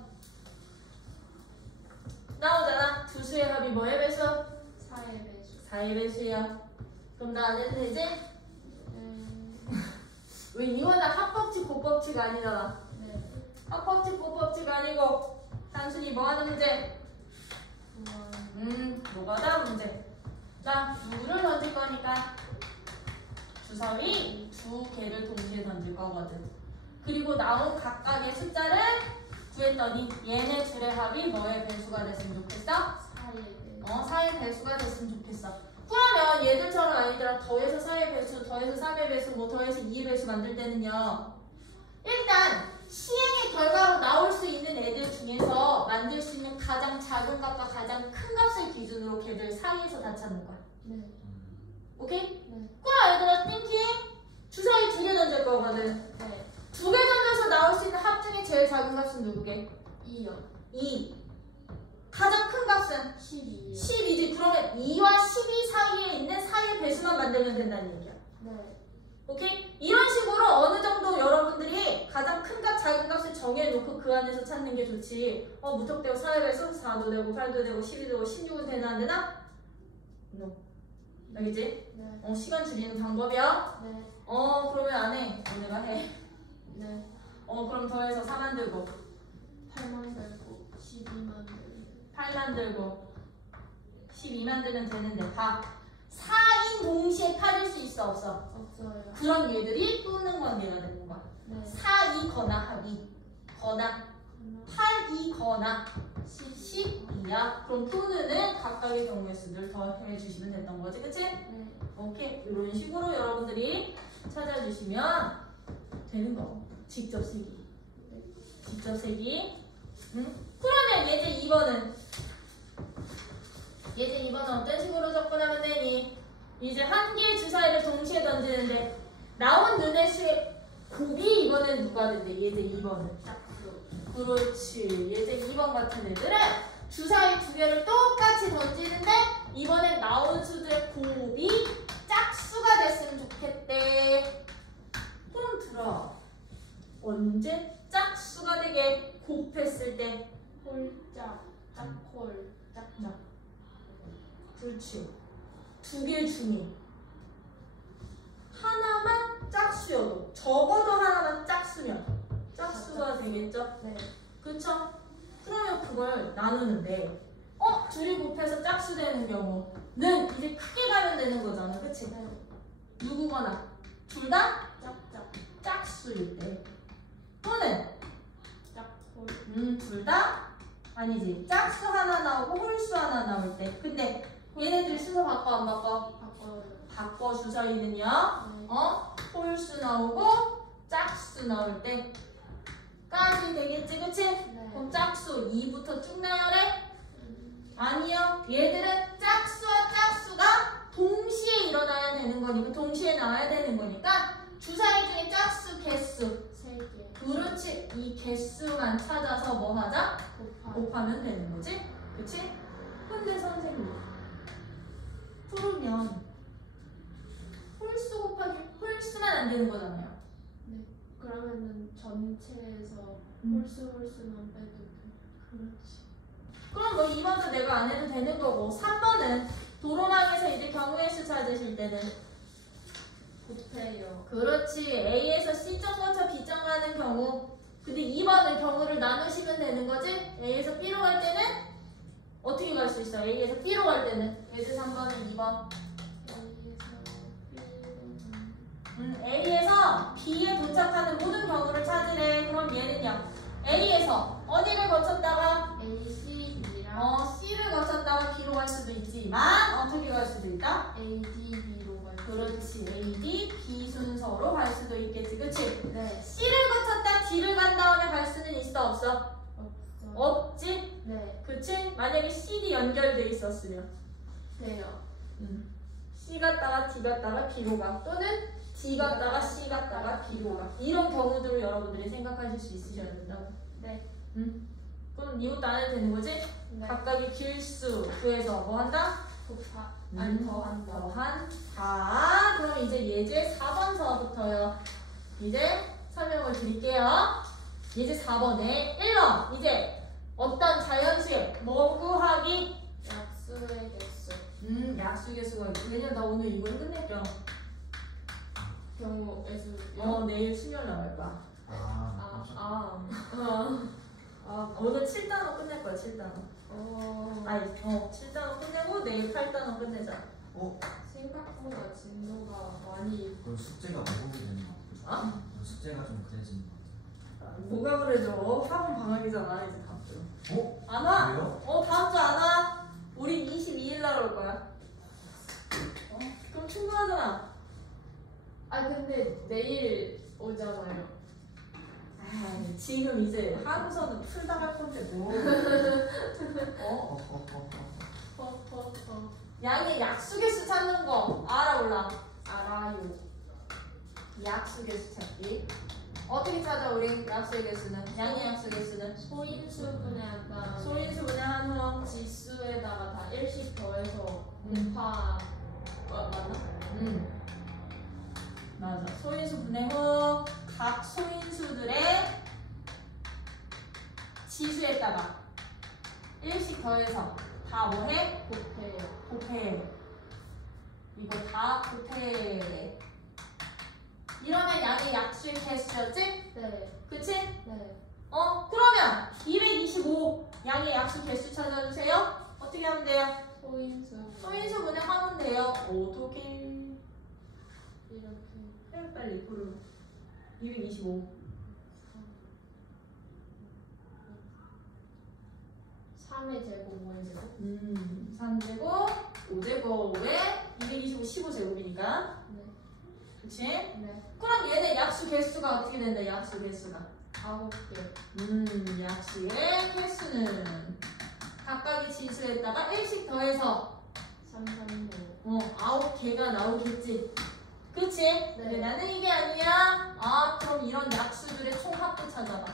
나오잖아. 두 수의 합이 뭐의 배수? 4의 배수. 4의 배수야. 그럼 나 안 해도 되지? 왜 이거는 합법칙 곱법칙 아니잖아. 네. 합법칙 곱법칙 아니고 단순히 뭐 하는 문제? 노가다 문제. 자, 누구를 던질 거니까 주사위 두 개를 동시에 던질 거거든. 그리고 나온 각각의 숫자를 구했더니 얘네 둘의 합이 뭐의 배수가 됐으면 좋겠어? 4의 배수. 4의 배수가 됐으면 좋겠어. 그러면 얘들처럼 아니더라 더해서 4의 배수, 더해서 3의 배수, 뭐 더해서 2의 배수 만들 때는요. 일단 시행의 결과로 나올 수 있는 애들 중에서 만들 수 있는 가장 작은 값과 가장 큰 값을 기준으로 걔들 사이에서 다 찾는 거야. 네. 오케이? 네. 그럼 얘들아 띵킹 주사위 두 개 던질 거거든. 네. 두 개 던져서 나올 수 있는 합 중에 제일 작은 값은 누구게? 2요. 2. 가장 큰 값은? 12요. 12지. 그러면 2와 12 사이에 있는 4의 배수만 만들면 된다는 얘기야. 네. 오케이? 이런 식으로 어느 정도 여러분들이 가장 큰 값, 작은 값을 정해놓고 그 안에서 찾는 게 좋지. 무턱대고 4의 배수 4도 되고 8도 되고 12도 되고 16은 되나 안 되나? No. 알겠지? 네. 시간 줄이는 방법이야. 네. 그러면 안 해. 내가 해. 네. 그럼 더해서 4 만들고 8만 들고 12만 들고 8 만들고 12 만들면 되는데 봐. 4인 동시에 8일 수 있어 없어? 없어요. 그런 얘들이 또는 관계가 되는 거야. 네. 4이거나 합이 거나 8이거나 12야. 그럼 또는은 각각의 경우의 수를 더해 주시면 됐던 거지, 그치? 네. 오케이. 이런 식으로 여러분들이 찾아주시면 되는 거. 직접 세기. 직접 세기. 그러면 예제 2번은 어떤 식으로 접근하면 되니? 이제 한 개의 주사위를 동시에 던지는데 나온 눈의 수의 곱이 이번엔 누가 된대? 예제 2번은 짝수. 그렇지. 예제 2번 같은 애들은 주사위 두 개를 똑같이 던지는데 이번엔 나온 수들의 곱이 짝수가 됐으면 좋겠대. 그럼 들어. 언제 짝수가 되게 곱했을 때? 홀짝, 짝홀, 짝짝. 그렇지. 두 개 중에 하나만 짝수여도 적어도 하나만 짝수면 짝수가 되겠죠? 네. 그렇죠? 그러면 그걸 나누는데 둘이 곱해서 짝수 되는 경우는 이제 크게 가면 되는 거잖아. 그치? 네. 누구거나 둘 다 짝짝, 짝수일 때 또는 짝홀. 둘 다 아니지. 짝수 하나 나오고 홀수 하나 나올 때. 근데 얘네들이 순서 바꿔 안 바꿔? 바꿔요. 바꿔. 주사위는요. 네. 홀수 나오고 짝수 나올 때까지 되겠지, 그치? 네. 그럼 짝수 2부터 쭉 나열해? 아니요. 얘들은 짝수와 짝수가 동시에 일어나야 되는 거니까 동시에 나와야 되는 거니까 주사위 중에 짝수 개수 3개. 그렇지. 이 개수만 찾아서 뭐 하자? 곱하면 되는 거지? 그치? 근데 선생님 풀으면 홀수 곱하기 홀수만 안 되는 거잖아요. 네. 그러면은 전체에서 홀수만 빼도 돼. 그렇지. 그럼 뭐 2번도 내가 안 해도 되는 거고 3번은 도로망에서 이제 경우의 수 찾으실 때는 곱해요. 그렇지. A에서 C점 거쳐 B점 가는 경우 근데 2번은 경우를 나누시면 되는 거지? A에서 B로 갈 때는 어떻게 갈 수 있어? A에서 B로 갈 때는 예제 3번은 2번. A에서 B에 도착하는 모든 경우를 찾으래. 그럼 얘는요. A에서 어디를 거쳤다가 A, C, B랑 C를 거쳤다가 B로 갈 수도 있지만 어떻게 갈 수도 있다? A, D, B로 갈 수. 그렇지. A, D, B 순서로 갈 수도 있겠지. 그치? 네. C를 거쳤다 D를 간 다음에 갈 수는 있어 없어? 없죠. 없지? 네. 그치? 만약에 C, D 연결돼 있었으면 돼요. C 갔다가 D 갔다가 B로 가 또는 D 갔다가 C 갔다가 B로 가 이런 경우들을 여러분들이 생각하실 수 있으셔야 된다고. 네. 그럼 이것도 안 해도 되는 거지? 네. 각각의 길수 구해서 뭐 한다? 아니 더한다. 더한다. 그럼 이제 예제 4번서부터요. 이제 설명을 드릴게요. 예제 4번에 1번 이제 어떤 자연수의 뭐 구하기? 약수의 개수. 약수 개수가 왜냐면 나 오늘 이걸 끝낼게요. 경우에서 내일 수요일 나갈 거야. 오늘 7단원 끝낼 거야. 7단원. 7단원 끝내고 내일 8단원 끝내자. 생각보다 진도가 많이. 그럼 숙제가 모국이 되는 거 같아요. 숙제가 좀 그래지는 거 같아요. 뭐가 그래죠? 학원 방학이잖아 이제 다음 주. 안 와? 그래요? 다음 주 안 와? 우리 22일 날 올 거야. 그럼 충분하잖아. 근데 내일 오잖아요. 지금 이제 하루서는 풀다 갈 건데 뭐. 양의 약수 개수 찾는 거 알아 몰라? 알아요. 약수 개수 찾기. 어떻게 찾아 우리 약수의 개수는? 양의 약수 개수는? 소인수분해 한 다음에 소인수분해 한 후. 지수에다가 다 1씩 더해서 곱하. 맞나? 맞아. 소인수 분해 후 각 소인수들의 지수에다가 1씩 더해서 다 뭐해? 곱해요. 곱해. 이거 다 곱해. 이러면 양의 약수의 개수였지? 네. 그치? 네. 그러면 225 양의 약수 개수 찾아주세요. 어떻게 하면 돼요? 소인수 분해 하면 돼요. 어떻게? 이렇게. 빨리 부르. 225. 3의 제곱, 5의 제곱? 3제곱, 5제곱에 225, 15제곱이니까. 네. 그치? 네. 그럼 얘네 약수 개수가 어떻게 된다? 약수 개수가. 9개. 약수의 개수는 각각의 지수에다가 1씩 더해서 3, 3, 5. 9개가 나오겠지. 그치? 네. 근데 나는 이게 아니야. 그럼 이런 약수들의 총합도 찾아봐.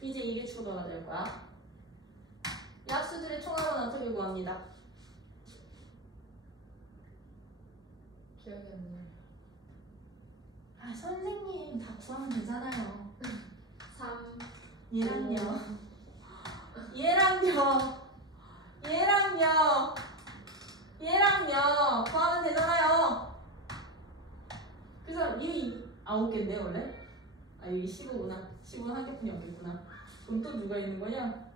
이제 이게 추가가 될 거야. 약수들의 총합은 어떻게 구합니다? 기억이 안 나요. 선생님 다 구하면 되잖아요. 3. 얘랑요. 구하면 되잖아요. 그래서 이 9개인데 원래? 여기 15구나. 15는 한 개뿐이 없겠구나. 그럼 또 누가 있는 거냐?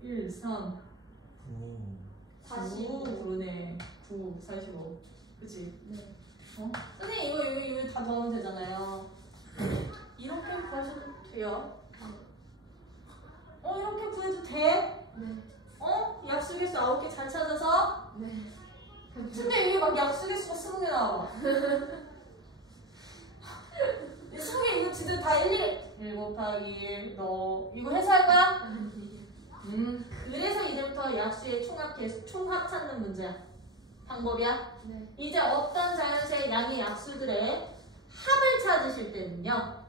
1, 3, 45. 9, 그러네. 9, 45. 그치? 네. 선생님 이거 다 더하면 되잖아요. 이렇게 구하셔도 돼요. 이렇게 구해도 돼? 네. 약수 개수 9개 잘 찾아서. 네. 근데 여기 막 약수 개수가 20개 나와. 20개 이거 진짜 다 일일이 1 곱하기 1 너 이거 해소할 거야? 그래서 이제부터 약수의 총합 찾는 문제야. 방법이야. 네. 이제 어떤 자연수의 양의 약수들의 합을 찾으실 때는요.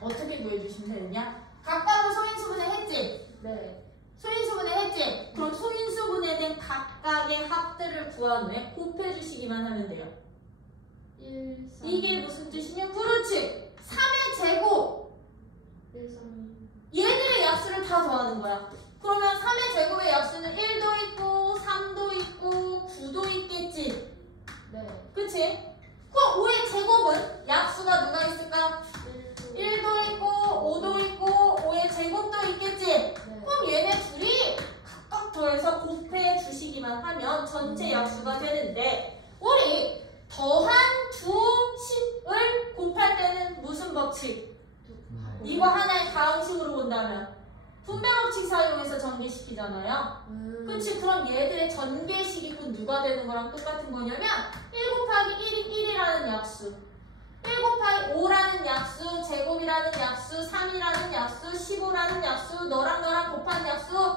어떻게 구해주시면 되느냐? 각각을 소인수분해 했지? 네. 소인수분해 했지? 그럼 소인수분해된 각각의 합들을 구한 후에 곱해주시기만 하면 돼요. 1, 3. 이게 무슨 뜻이냐? 그렇지! 3의 제곱! 1, 3. 얘들의 약수를 다 더하는 거야. 그러면 3의 제곱의 약수는 1도 있고 3도 있고 9도 있겠지? 네. 그치? 그럼 5의 제곱은 약수가 누가 있을까? 1도 있고 5도 있고 5의 제곱도 있겠지? 네. 그럼 얘네 둘이 각각 더해서 곱해 주시기만 하면 전체 약수가 되는데 우리 더한 두 식을 곱할 때는 무슨 법칙? 이거 하나의 다항식으로 본다면 분배 법칙 사용해서 전개시키잖아요. 그치? 그럼 얘들의 전개식이 누가 되는 거랑 똑같은 거냐면 1 곱하기 1이 1이라는 약수, 1 곱하기 5라는 약수, 제곱이라는 약수, 3이라는 약수, 15라는 약수, 너랑 너랑 곱한 약수,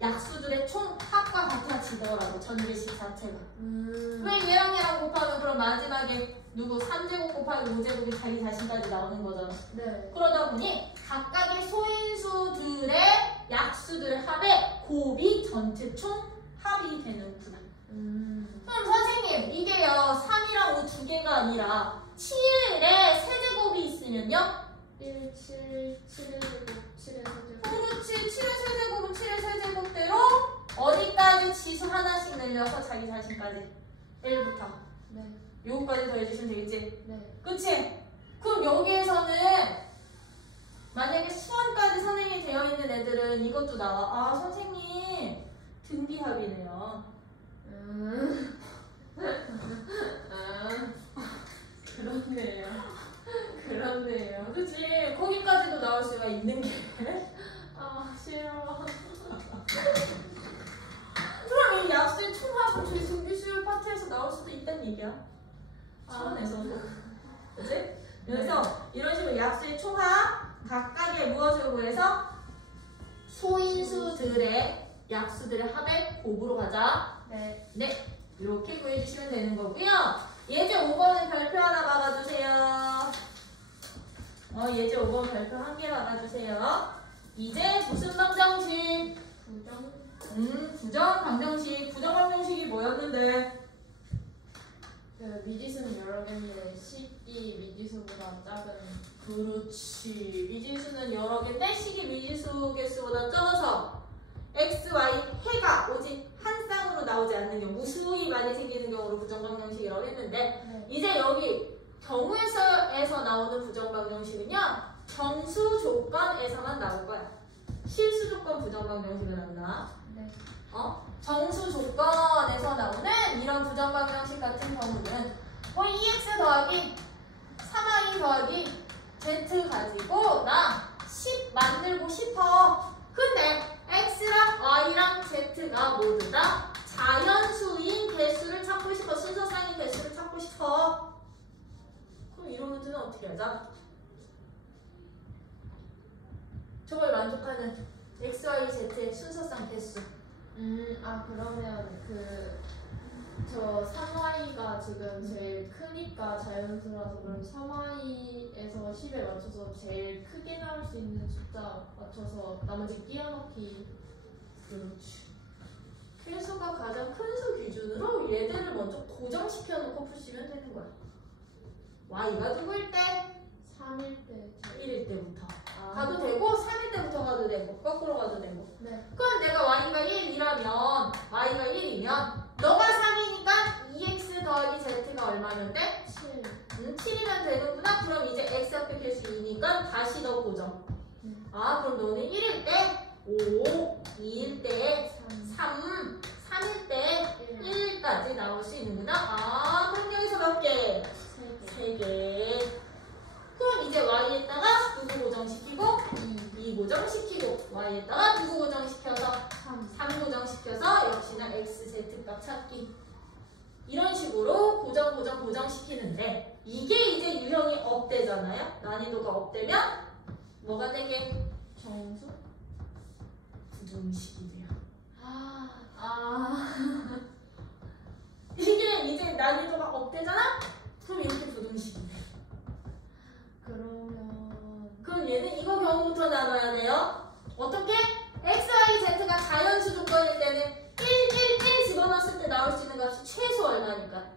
약수들의 총 합과 같아지더라고, 전개식 자체가. 왜 얘랑 얘랑 곱하면 그럼 마지막에 누구 3제곱 곱하기 5제곱이 자기 자신까지 나오는 거잖아. 네. 그러다 보니 각각의 소인수들의 약수들 합의 곱이 전체 총 합이 되는구나. 그럼 선생님 이게요 3이랑 5 두 개가 아니라 7의 세제곱이 있으면요? 1, 7, 7의 제곱, 7의 세제곱. 그렇지. 7의 세제곱은 7의 세제곱대로 어디까지 지수 하나씩 늘려서 자기 자신까지 1부터 네. 요거까지 더해주시면 되겠지? 네. 그치? 그럼 여기에서는 만약에 수원까지 선행이 되어 있는 애들은 이것도 나와. 아 선생님 등비합이네요. 그렇네요. 그렇네요. 그치? 거기까지도 나올 수가 있는 게. 아, 싫어. 그럼 이 약수의 총합은 저희 등비수열 파트에서 나올 수도 있다는 얘기야. 수원에서도. 그치? 그래서 이런 식으로 약수의 총합 각각의 무엇을 구해서 소인수들의 약수들의 합의 곱으로 가자. 네. 네, 이렇게 구해주시면 되는 거고요. 예제 5번은 별표 하나 막아주세요. 예제 5번 별표 한 개 막아주세요. 이제 무슨 방정식? 부정 방정식. 부정 방정식이 뭐였는데? 그 미지수는 여러 개인데 식이 미지수보다 작은. 그렇지. 미지수는 여러 개인데 식이 미지수 개수보다 적어서 x, y 해가 오직 한 쌍으로 나오지 않는 경우, 무수히 많이 생기는 경우로 부정방정식이라고 했는데 네. 이제 여기 경우에서 나오는 부정방정식은요 정수 조건에서만 나올 거야. 실수 조건 부정방정식은 안 나와. 네. 정수 조건에서 나오는 이런 부정방정식 같은 경우는 뭐 2x 더하기 3y 더하기 z 가지고 나 10 만들고 싶어. 근데 x랑 y랑 z가 모두 다 자연수인 개수를 찾고 싶어. 순서상인 개수를 찾고 싶어. 그럼 이런 문제는 어떻게 하자? 저걸 만족하는 x, y, z의 순서상 개수. 그러면 저 3y가 지금 제일 크니까 자연수라서 그럼 3y에서 10에 맞춰서 제일 크게 나올 수 있는 숫자 맞춰서 나머지 끼워넣기. 그렇지. 개수가 가장 큰 수 기준으로 얘들을 먼저 고정시켜 놓고 푸시면 되는 거야. y가 누구일 때? 3일 때. 1일 때부터 가도 되고 3일 때부터 가도 되고 거꾸로 가도 되고. 네. 그럼 내가 y가 1이라면 y가 1이면 너가 3이니까 2x 더하기 z가 얼마면 돼? 7. 7이면 되는구나. 그럼 이제 x 앞에 개수 2니까 다시 너 고정. 그럼 너는 1일 때 5, 2일 때 3, 3일 때 1까지 나올 수 있는구나. 그럼 여기서 몇 개? 3개. 그럼 이제 y에다가 누구 고정시키고 2 고정시키고 y에다가 누구 고정시켜서 3 고정시켜서 역시나 x, z 값 찾기. 이런 식으로 고정시키는데 이게 이제 유형이 업되잖아요. 난이도가 업되면 뭐가 되게? 정수? 부등식이 돼요. 아. 이게 이제 난이도가 업되잖아? 그럼 이렇게 부등식이 돼. 그럼 얘는 이거 경우부터 나눠야 돼요. 어떻게? x, y, z가 자연수 조건일 때는 1 집어넣었을 때 나올 수 있는 값이 최소 얼마니까?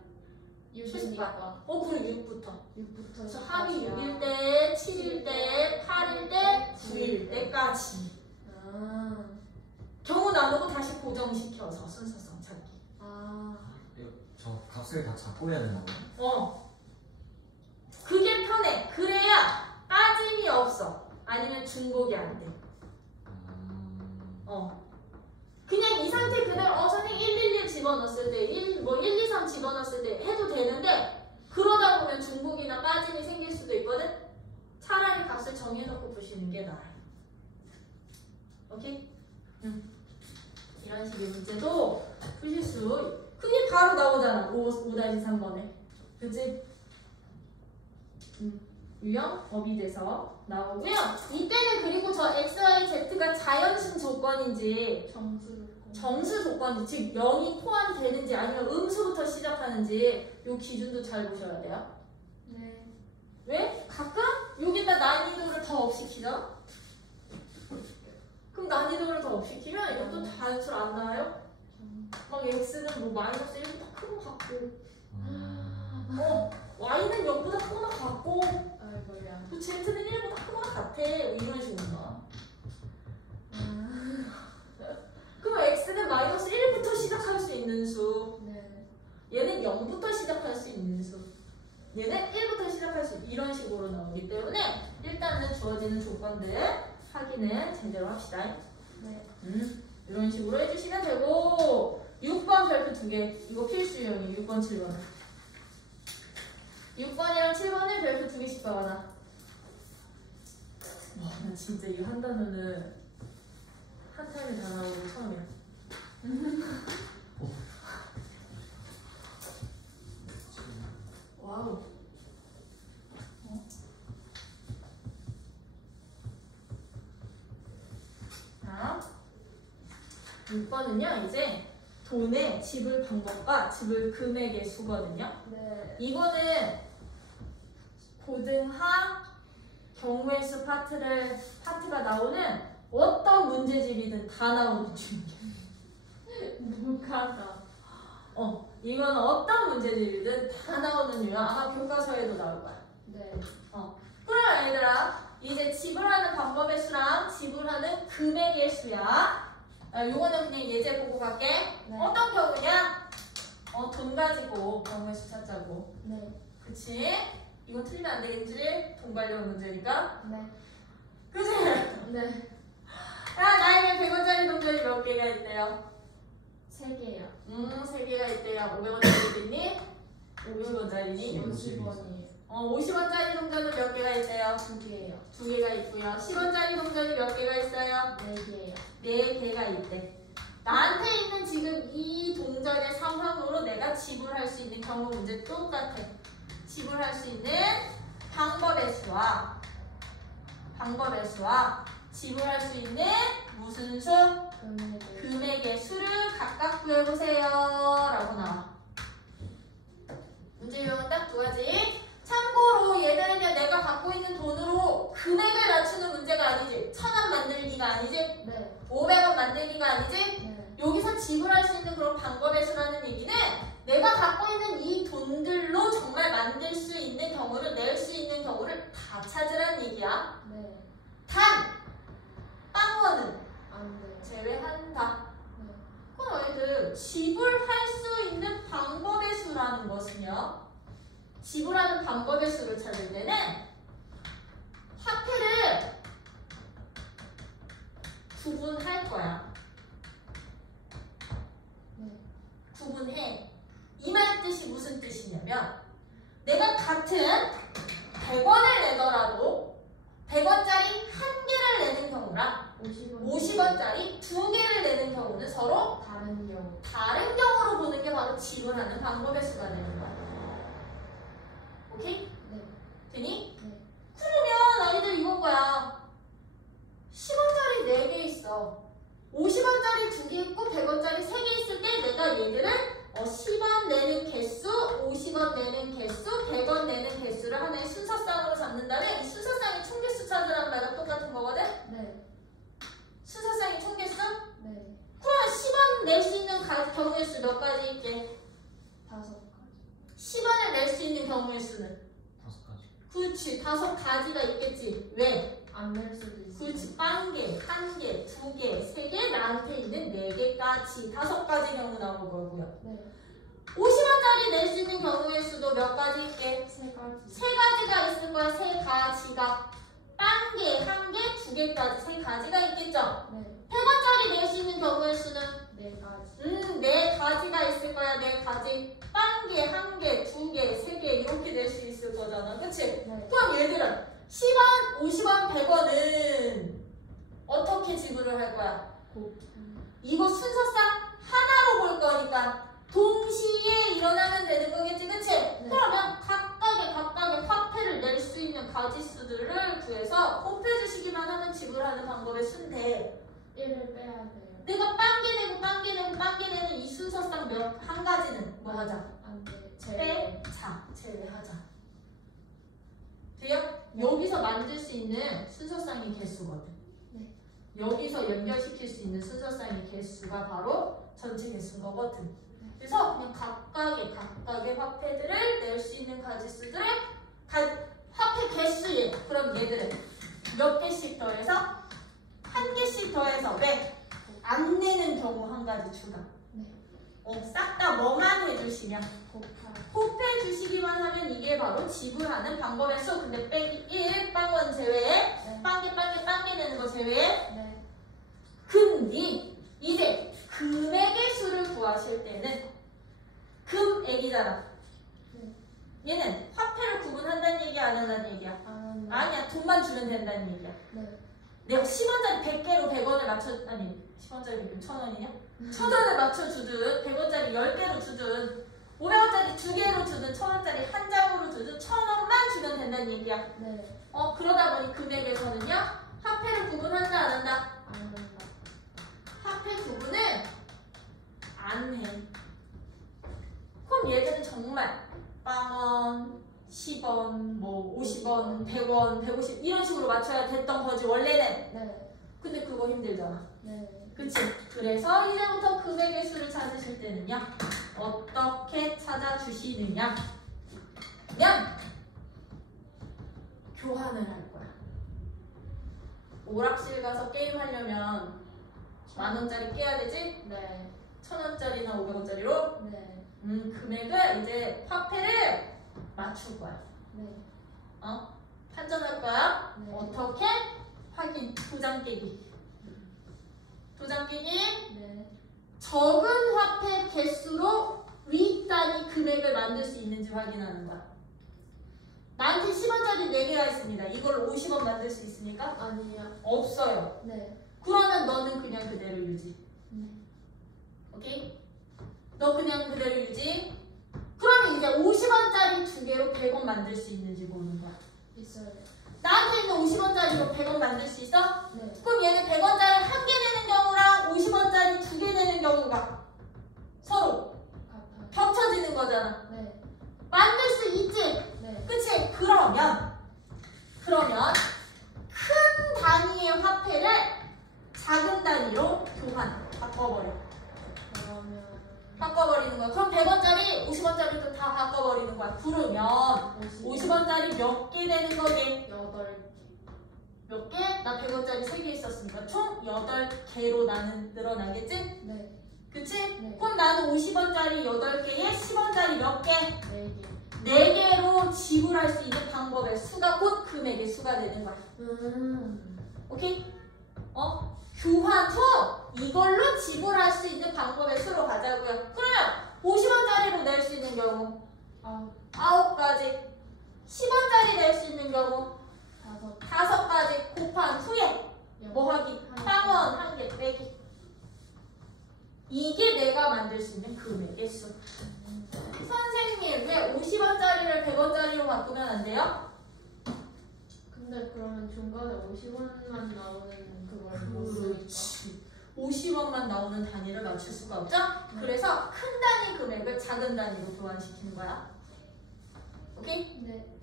6이니까. 그럼 6부터. 6부터. 그래서 합이 6일 때, 7일 때, 8일 때, 9일 때까지. 경우 나누고 다시 고정시켜서 순서상 찾기. 저 값 값을 다 잡고 해야 된다고요? 그게 편해. 그래야 빠짐이 없어. 아니면 중복이 안 돼. 그냥 이 상태 그대로 선생님 111 집어넣었을 때 1, 2, 3 집어넣었을 때 해도 되는데 그러다 보면 중복이나 빠짐이 생길 수도 있거든. 차라리 값을 정해놓고 푸시는 게 나아요. 오케이? 이런 식의 문제도 푸실 수 그게 바로 나오잖아. 5-3번에 그치? 유형 법이 돼서 나오고요. 이때는 그리고 저 xy z가 자연신 조건인지 정수 조건인지 즉 0이 포함되는지 아니면 음수부터 시작하는지 요 기준도 잘 보셔야 돼요. 네. 왜? 가끔 여기다 난이도를 더 업시키죠? 그럼 난이도를 더 업시키면 이것도 단수를 안 나와요? 막 x는 뭐 마이너스 1보다 큰 거 같고 y는 0보다 큰 거 같고 아이고야. 또 z는 1보다 큰 거 같아 뭐 이런 식으로 나와. 그럼 x는 마이너스 1부터 시작할 수 있는 수 네. 얘는 0부터 시작할 수 있는 수 얘는 1부터 시작할 수 이런 식으로 나오기 때문에 일단은 주어지는 조건들 확인은 제대로 합시다. 네. 이런 식으로 해주시면 되고 6번 별표 2개 이거 필수 유형이 6번 7번 6번이랑 7번에 별표 2개씩 박아놔. 와, 나 진짜 이거 한 단어는 한 타임에 다 나오는 거 처음이야. 와우. 자, 6번은요, 이제 돈의 지불 방법과 지불 금액의 수거든요. 네. 이거는 고등하 경우의 수 파트가 나오는 어떤 문제집이든 다 나오는 중이에요. 무가다. 이건 어떤 문제집이든 다 나오는 유형. 아마 교과서에도 나올 거야. 네. 그럼 얘들아, 이제 지불하는 방법의 수랑 지불하는 금액의 수야. 요거는 그냥 예제 보고 갈게. 네. 어떤 경우냐? 돈 가지고 경우의 수 찾자고. 네. 그치? 이건 틀리면 안 되겠지? 돈 관련 문제니까. 네. 그치? 네. 야, 나에게 100원짜리 동전이 몇 개가 있대요? 3개요. 3개가 있대요. 500원짜리 있니? 50원짜리니? 50원이에요. 50원짜리 동전은 몇 개가 있대요? 2개예요. 2개가 있고요. 10원짜리 동전이 몇 개가 있어요? 4개예요. 4개가 있대. 나한테 있는 지금 이 동전의 상황으로 내가 지불할 수 있는 경우 문제 똑같아. 지불할 수 있는 방법의 수와 지불할 수 있는 무슨 수? 금액의 수를 각각 구해보세요 라고 나와. 문제 유형은 딱 2가지. 참고로 얘들은요, 내가 갖고 있는 돈으로 금액을 낮추는 문제가 아니지. 1000원 만들기가 아니지. 네. 500원 만들기가 아니지. 네. 여기서 지불할 수 있는 그런 방법의 수라는 얘기는 내가 갖고 있는 이 돈들로 정말 만들 수 있는 경우를, 낼 수 있는 경우를 다 찾으라는 얘기야. 네. 단! 빵원은 안 돼요. 제외한다. 네. 그럼 얘들 지불할 수 있는 방법의 수라는 것은요, 지불하는 방법의 수를 찾을 때는 화폐를 구분할 거야. 네. 구분해. 이 말 뜻이 무슨 뜻이냐면 내가 같은 100원을 내더라도 100원짜리 1개를 내는 경우랑 50원짜리 2개를 내는 경우는 서로 다른 경우. 다른 경우로 보는 게 바로 지불하는 방법의 수가 되는 거야. 오케이? 네. 되니? 네. 그러면 아이들 이건 거야. 10원짜리 4개 있어. 50원짜리 2개 있고 100원짜리 3개 있을 때 내가 얘들을 10원 내는 개수, 50원 내는 개수, 100원 내는 개수를 하나의 순서상으로 잡는다면 이 순서상의 총개수 찾으라는 말과 똑같은 거거든? 네. 순서상의 총개수? 네. 그러면 10원 낼 수 있는 경우의 수 몇 가지 있게? 5가지. 10원을 낼 수 있는 경우의 수는? 5가지. 그렇지. 5가지가 있겠지. 왜? 안 낼 수도 있어요. 그렇지. 1개, 1개, 2개, 3개, 나한테 있는 4개까지 5가지 경우 나올 거고요. 네. 50원짜리 10원짜리 낼 수 있는 경우의 수도 몇 가지 있게? 세 가지. 세 가지가 있을 거야. 세 가지가. 한 개, 한 개, 두 개까지 세 가지가 있겠죠? 네. 100원짜리 낼 수 있는 경우의 수는? 네 가지. 네 가지가 있을 거야. 네 가지. 한 개, 한 개, 두 개, 세 개 이렇게 낼 수 있을 거잖아. 그치? 네. 그럼 얘들은 10원, 50원, 100원은 어떻게 지불을 할 거야? 이거 순서상 하나로 볼 거니까 동시에 일어나면 되는 거겠지, 그치? 그러면 각각의 화폐를 낼 수 있는 가지수들을 구해서 곱해주시기만 하면 지불하는 방법의 수인데 1을 빼야 돼요. 내가 빵개 내는 이 순서상 한 가지는 뭐 하자? 안 돼. 제외. 빼자, 제외하자. 돼요? 여기서 만들 수 있는 순서상의 개수거든. 네. 여기서 연결시킬 수 있는 순서상의 개수가 바로 전체 개수인 거거든. 그래서 그냥 각각의 화폐들을 낼 수 있는 가지수들을 화폐 개수에 그럼 얘들은 몇 개씩 더해서 한 개씩 더해서 왜? 안 내는 경우 한 가지 추가. 네. 싹 다 뭐만 해주시면 곱하기. 곱해주시기만 하면 이게 바로 지불하는 방법의 수. 근데 빼기 1 빵원 제외에 네. 빵개 내는 거 제외에 네. 근데 이제 금액의 수를 구하실 때는 금액이잖아. 네. 얘는 화폐를 구분한다는 얘기야 안 한다는 얘기야? 안. 아니야, 돈만 주면 된다는 얘기야. 네. 내가 10원짜리 100개로 100원을 아니 10원짜리 100개면 1000원이냐? 1000원을 맞춰주든 100원짜리 10개로 주든 500원짜리 2개로 주든 1000원짜리 한 장으로 주든 1000원만 주면 된다는 얘기야. 네. 그러다 보니 금액에서는요 화폐를 구분한다 안 한다? 안 한다. 화폐 구분을 안 해. 그럼 얘들은 정말 빵원, 10원, 뭐 50원, 100원, 150 이런 식으로 맞춰야 됐던 거지 원래는. 네. 근데 그거 힘들잖아. 네. 그치? 그래서 이제부터 금액의 수를 찾으실 때는요 어떻게 찾아주시느냐 면 교환을 할 거야. 오락실 가서 게임하려면 10,000원짜리 깨야 되지? 네. 1,000원짜리나 500원짜리로 네. 금액을 이제 화폐를 맞출 거야. 네. 판정할 거야. 네. 어떻게? 확인. 도장 깨기. 도장 깨기. 네. 적은 화폐 개수로 윗단위 금액을 만들 수 있는지 확인하는 거야. 나한테 10원짜리 4개가 있습니다. 이걸 50원 만들 수 있습니까? 아니요. 없어요. 네. 그러면 너는 그냥 그대로 유지. 네. 오케이? 너 그냥 그대로 유지. 그러면 이제 50원짜리 2개로 100원 만들 수 있는지 보는 거야. 있어요. 나한테 있는 50원짜리로 100원 만들 수 있어? 네. 그럼 얘는 100원짜리 1개 내는 경우랑 50원짜리 2개 내는 경우가 서로 같아요. 겹쳐지는 거잖아. 네. 만들 수 있지? 네. 그치? 그러면 큰 단위의 화폐를 작은 단위로 바꿔버려. 그러면 바꿔버리는 거야. 그럼 100원짜리 50원짜리도 다 바꿔버리는 거야. 그러면 50원짜리 몇 개 되는 거게? 8개. 몇 개? 나 100원짜리 3개 있었으니까 총 8개로 나는 늘어나겠지? 네. 그치? 네. 그럼 나는 50원짜리 8개에 10원짜리 몇 개? 4개. 4개로 지불할 수 있는 방법의 수가 곧 금액의 수가 되는 거야. 오케이? 교환 후 이걸로 지불할 수 있는 방법의 수로 가자고요. 그러면 50원짜리로 낼 수 있는 경우 9가지, 10원짜리 낼 수 있는 경우 5가지 곱한 후에 뭐 하기? 빵원 1개 빼기. 이게 내가 만들 수 있는 금액의 수. 선생님 왜 50원짜리를 100원짜리로 바꾸면 안 돼요? 근데 그러면 중간에 50원만 나오는 그걸 못 쓰니까. 그렇지. 50원만 나오는 단위를 맞출 수가 없죠? 네. 그래서 큰 단위 금액을 작은 단위로 교환시키는 거야. 오케이? 네.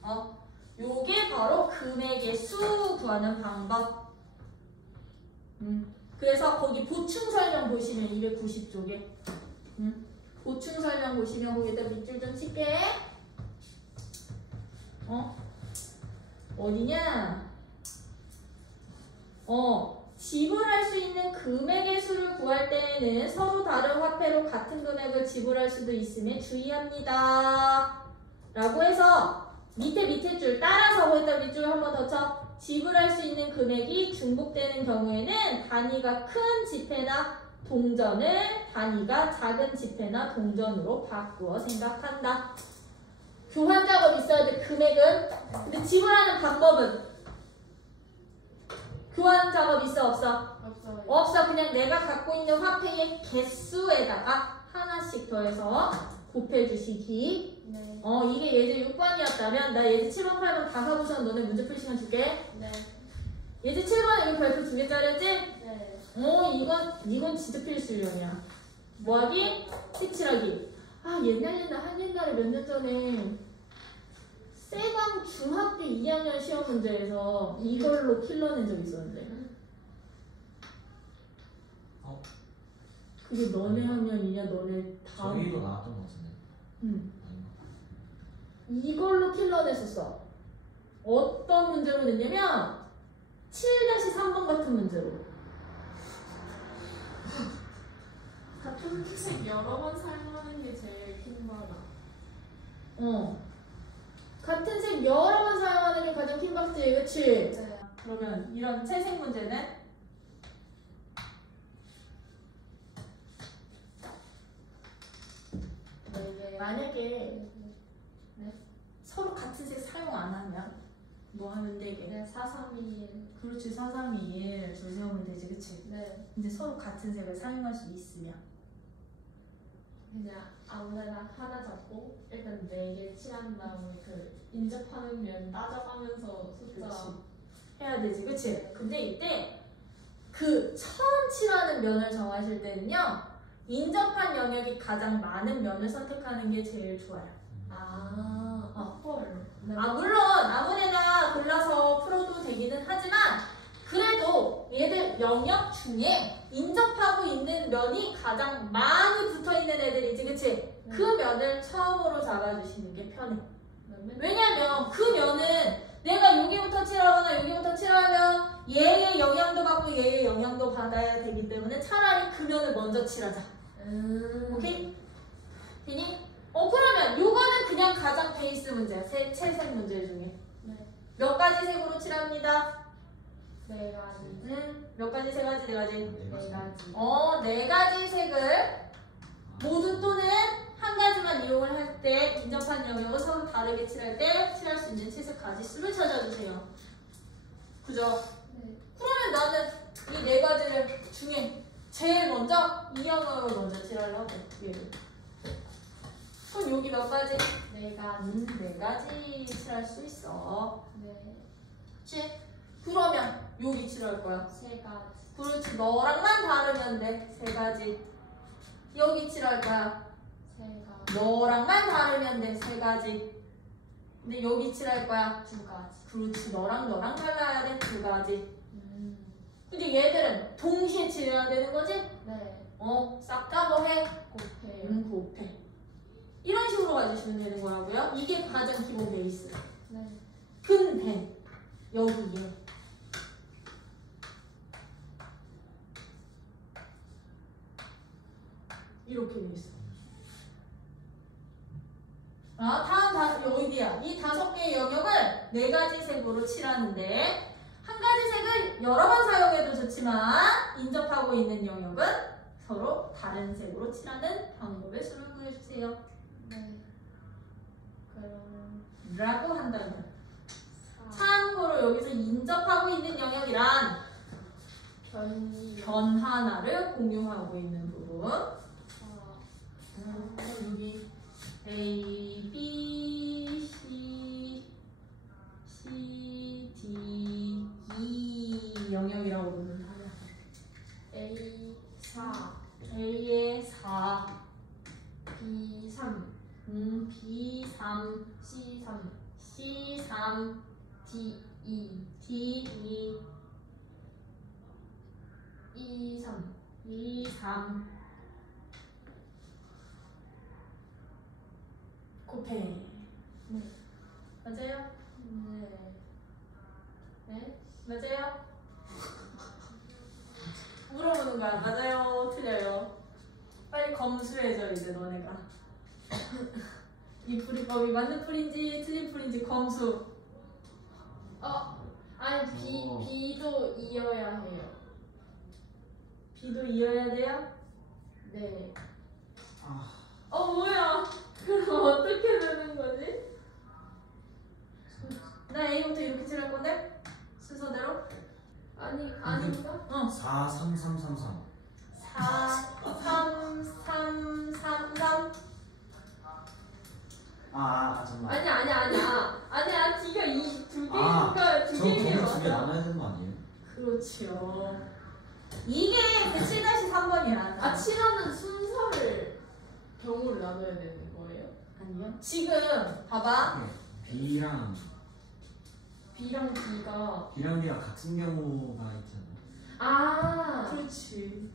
요게 바로 금액의 수 구하는 방법. 그래서 거기 보충 설명 보시면 290쪽에 보충 설명 보시면 거기다 밑줄 좀 칠게. 어디냐? 지불할 수 있는 금액의 수를 구할 때에는 서로 다른 화폐로 같은 금액을 지불할 수도 있음에 주의합니다. 라고 해서 밑에 줄 따라서 거기다 밑줄 한 번 더 쳐. 지불할 수 있는 금액이 중복되는 경우에는 단위가 큰 지폐나 동전을 단위가 작은 지폐나 동전으로 바꾸어 생각한다. 교환 작업 있어야 돼. 금액은. 근데 지불하는 방법은 교환 작업 있어 없어? 없어요. 없어. 그냥 내가 갖고 있는 화폐의 개수에다가 하나씩 더해서 곱해주시기. 네. 이게 예제 6번이었다면 나 예제 7번, 8번 다 하고서 너네 문제 풀 시간 줄게. 네. 예제 7번 여기 발표 2개짜리였지? 네. 이건 진짜 필수용이야. 뭐하기? 색칠하기. 옛날에 몇 년 전에 세강 중학교 2학년 시험 문제에서 이걸로 킬러낸 적 있었는데. 그게 너네 학년이냐 너네 다음. 저기도 나왔던 것 같은데. 응. 아닌가? 이걸로 킬러냈었어. 어떤 문제로 냈냐면 7-3번 같은 문제로. 같은 색 여러 번 사용하는 게 제일 킹받아. 같은 색 여러 번 사용하는 게 가장 킹받지, 그치? 네. 그러면 이런 채색 문제는 만약에 서로 같은 색 사용 안 하면 뭐 하면 되게? 네, 4, 3, 2, 1. 그렇지, 4, 3, 2, 1 줄 세우면 되지, 그치? 네. 근데 서로 같은 색을 사용할 수 있으면 그냥 아무데나 하나 잡고 일단 4개 칠한 다음에 그 인접하는 면 따져가면서 숫자. 그렇지. 해야 되지, 그치? 근데 이때 그 처음 칠하는 면을 정하실 때는요, 인접한 영역이 가장 많은 면을 선택하는 게 제일 좋아요. 헐. 네. 물론 아무데나 골라서 풀어도 되기는 하지만 그래도 얘들 영역 중에 인접하고 있는 면이 가장 많이 붙어있는 애들이지, 그치? 그 면을 처음으로 잡아주시는 게 편해. 왜냐면 그 면은 내가 여기부터 칠하거나 여기부터 칠하면 얘의 영향도 받고 얘의 영향도 받아야 되기 때문에 차라리 그 면을 먼저 칠하자. 오케이? 되니? 그러면 요거는 그냥 가장 베이스 문제야. 채색 문제 중에. 네. 몇 가지 색으로 칠합니다. 4가지. 몇 가지, 3가지, 4가지? 네 가지. 4가지. 4가지 색을 모두 또는 한 가지만 이용을 할 때 인접한 영역을 서로 다르게 칠할 때 칠할 수 있는 채색 가지수를 찾아주세요. 그죠? 네. 그러면 나는 이 4가지를 중에 제일 먼저 이 영역을 먼저 칠하려고 얘를. 그럼 여기 몇 가지? 4가지. 4가지 칠할 수 있어. 네. 그치? 그러면 여기 칠할 거야. 3가지. 그렇지. 너랑만 다르면 돼. 3가지. 여기 칠할 거야. 3가지. 너랑만 다르면 돼. 3가지. 근데 여기 칠할 거야. 2가지. 그렇지. 너랑 달라야 돼. 2가지. 음. 근데 얘들은 동시에 칠해야 되는 거지? 네. 싹 다 뭐 해? 곱해요. 곱해. 이런 식으로 가주시면 되는 거라고요. 이게 가장 기본 베이스. 네. 근데 여기에 이렇게 돼 있어. 다음 어디야? 이 5개의 영역을 4가지 색으로 칠하는데 한 가지 색을 여러 번 사용해도 좋지만 인접하고 있는 영역은 서로 다른 색으로 칠하는 방법의 수를 구해주세요. 네. 그러면 라고 한다면 4. 참고로 여기서 인접하고 있는 영역이란 변 하나를 공유하고 있는 부분. 여기 A, B, C, C, D, E 영역이라고 부르는 하나. A 4, A의 4, B 3, B 3, C 3, C 3, D 2, D 2, E 3. E 3. 곱해. 네. 맞아요? 네. 네? 맞아요? 거야. 맞아요. 틀려요. 빨리 검수해줘 이제 너네가. 이 풀이법이 맞는 풀인지 틀린 풀인지 검수. 아니 B도 이어야 해요. B도 이어야 돼요? 네. 뭐야? 그럼 어떻게 되는 거지? 나 A부터 이렇게 칠할 건데? 순서대로? 아닌가? 4, 3, 3, 3, 3. 4, 3, 3, 3, 3. 잠깐만. 아니야. D가 이 두 개니까 두 저 개인 게 경우 두개 맞아. 나눠야 되는 거 아니에요? 그렇지요. 이게 그 7-3번이야. 7하는 순서를 경우를 나눠야 되는 거예요? 아니요. 지금 봐봐. B랑 B랑 D가 같은 경우가 있잖아요. 그렇지.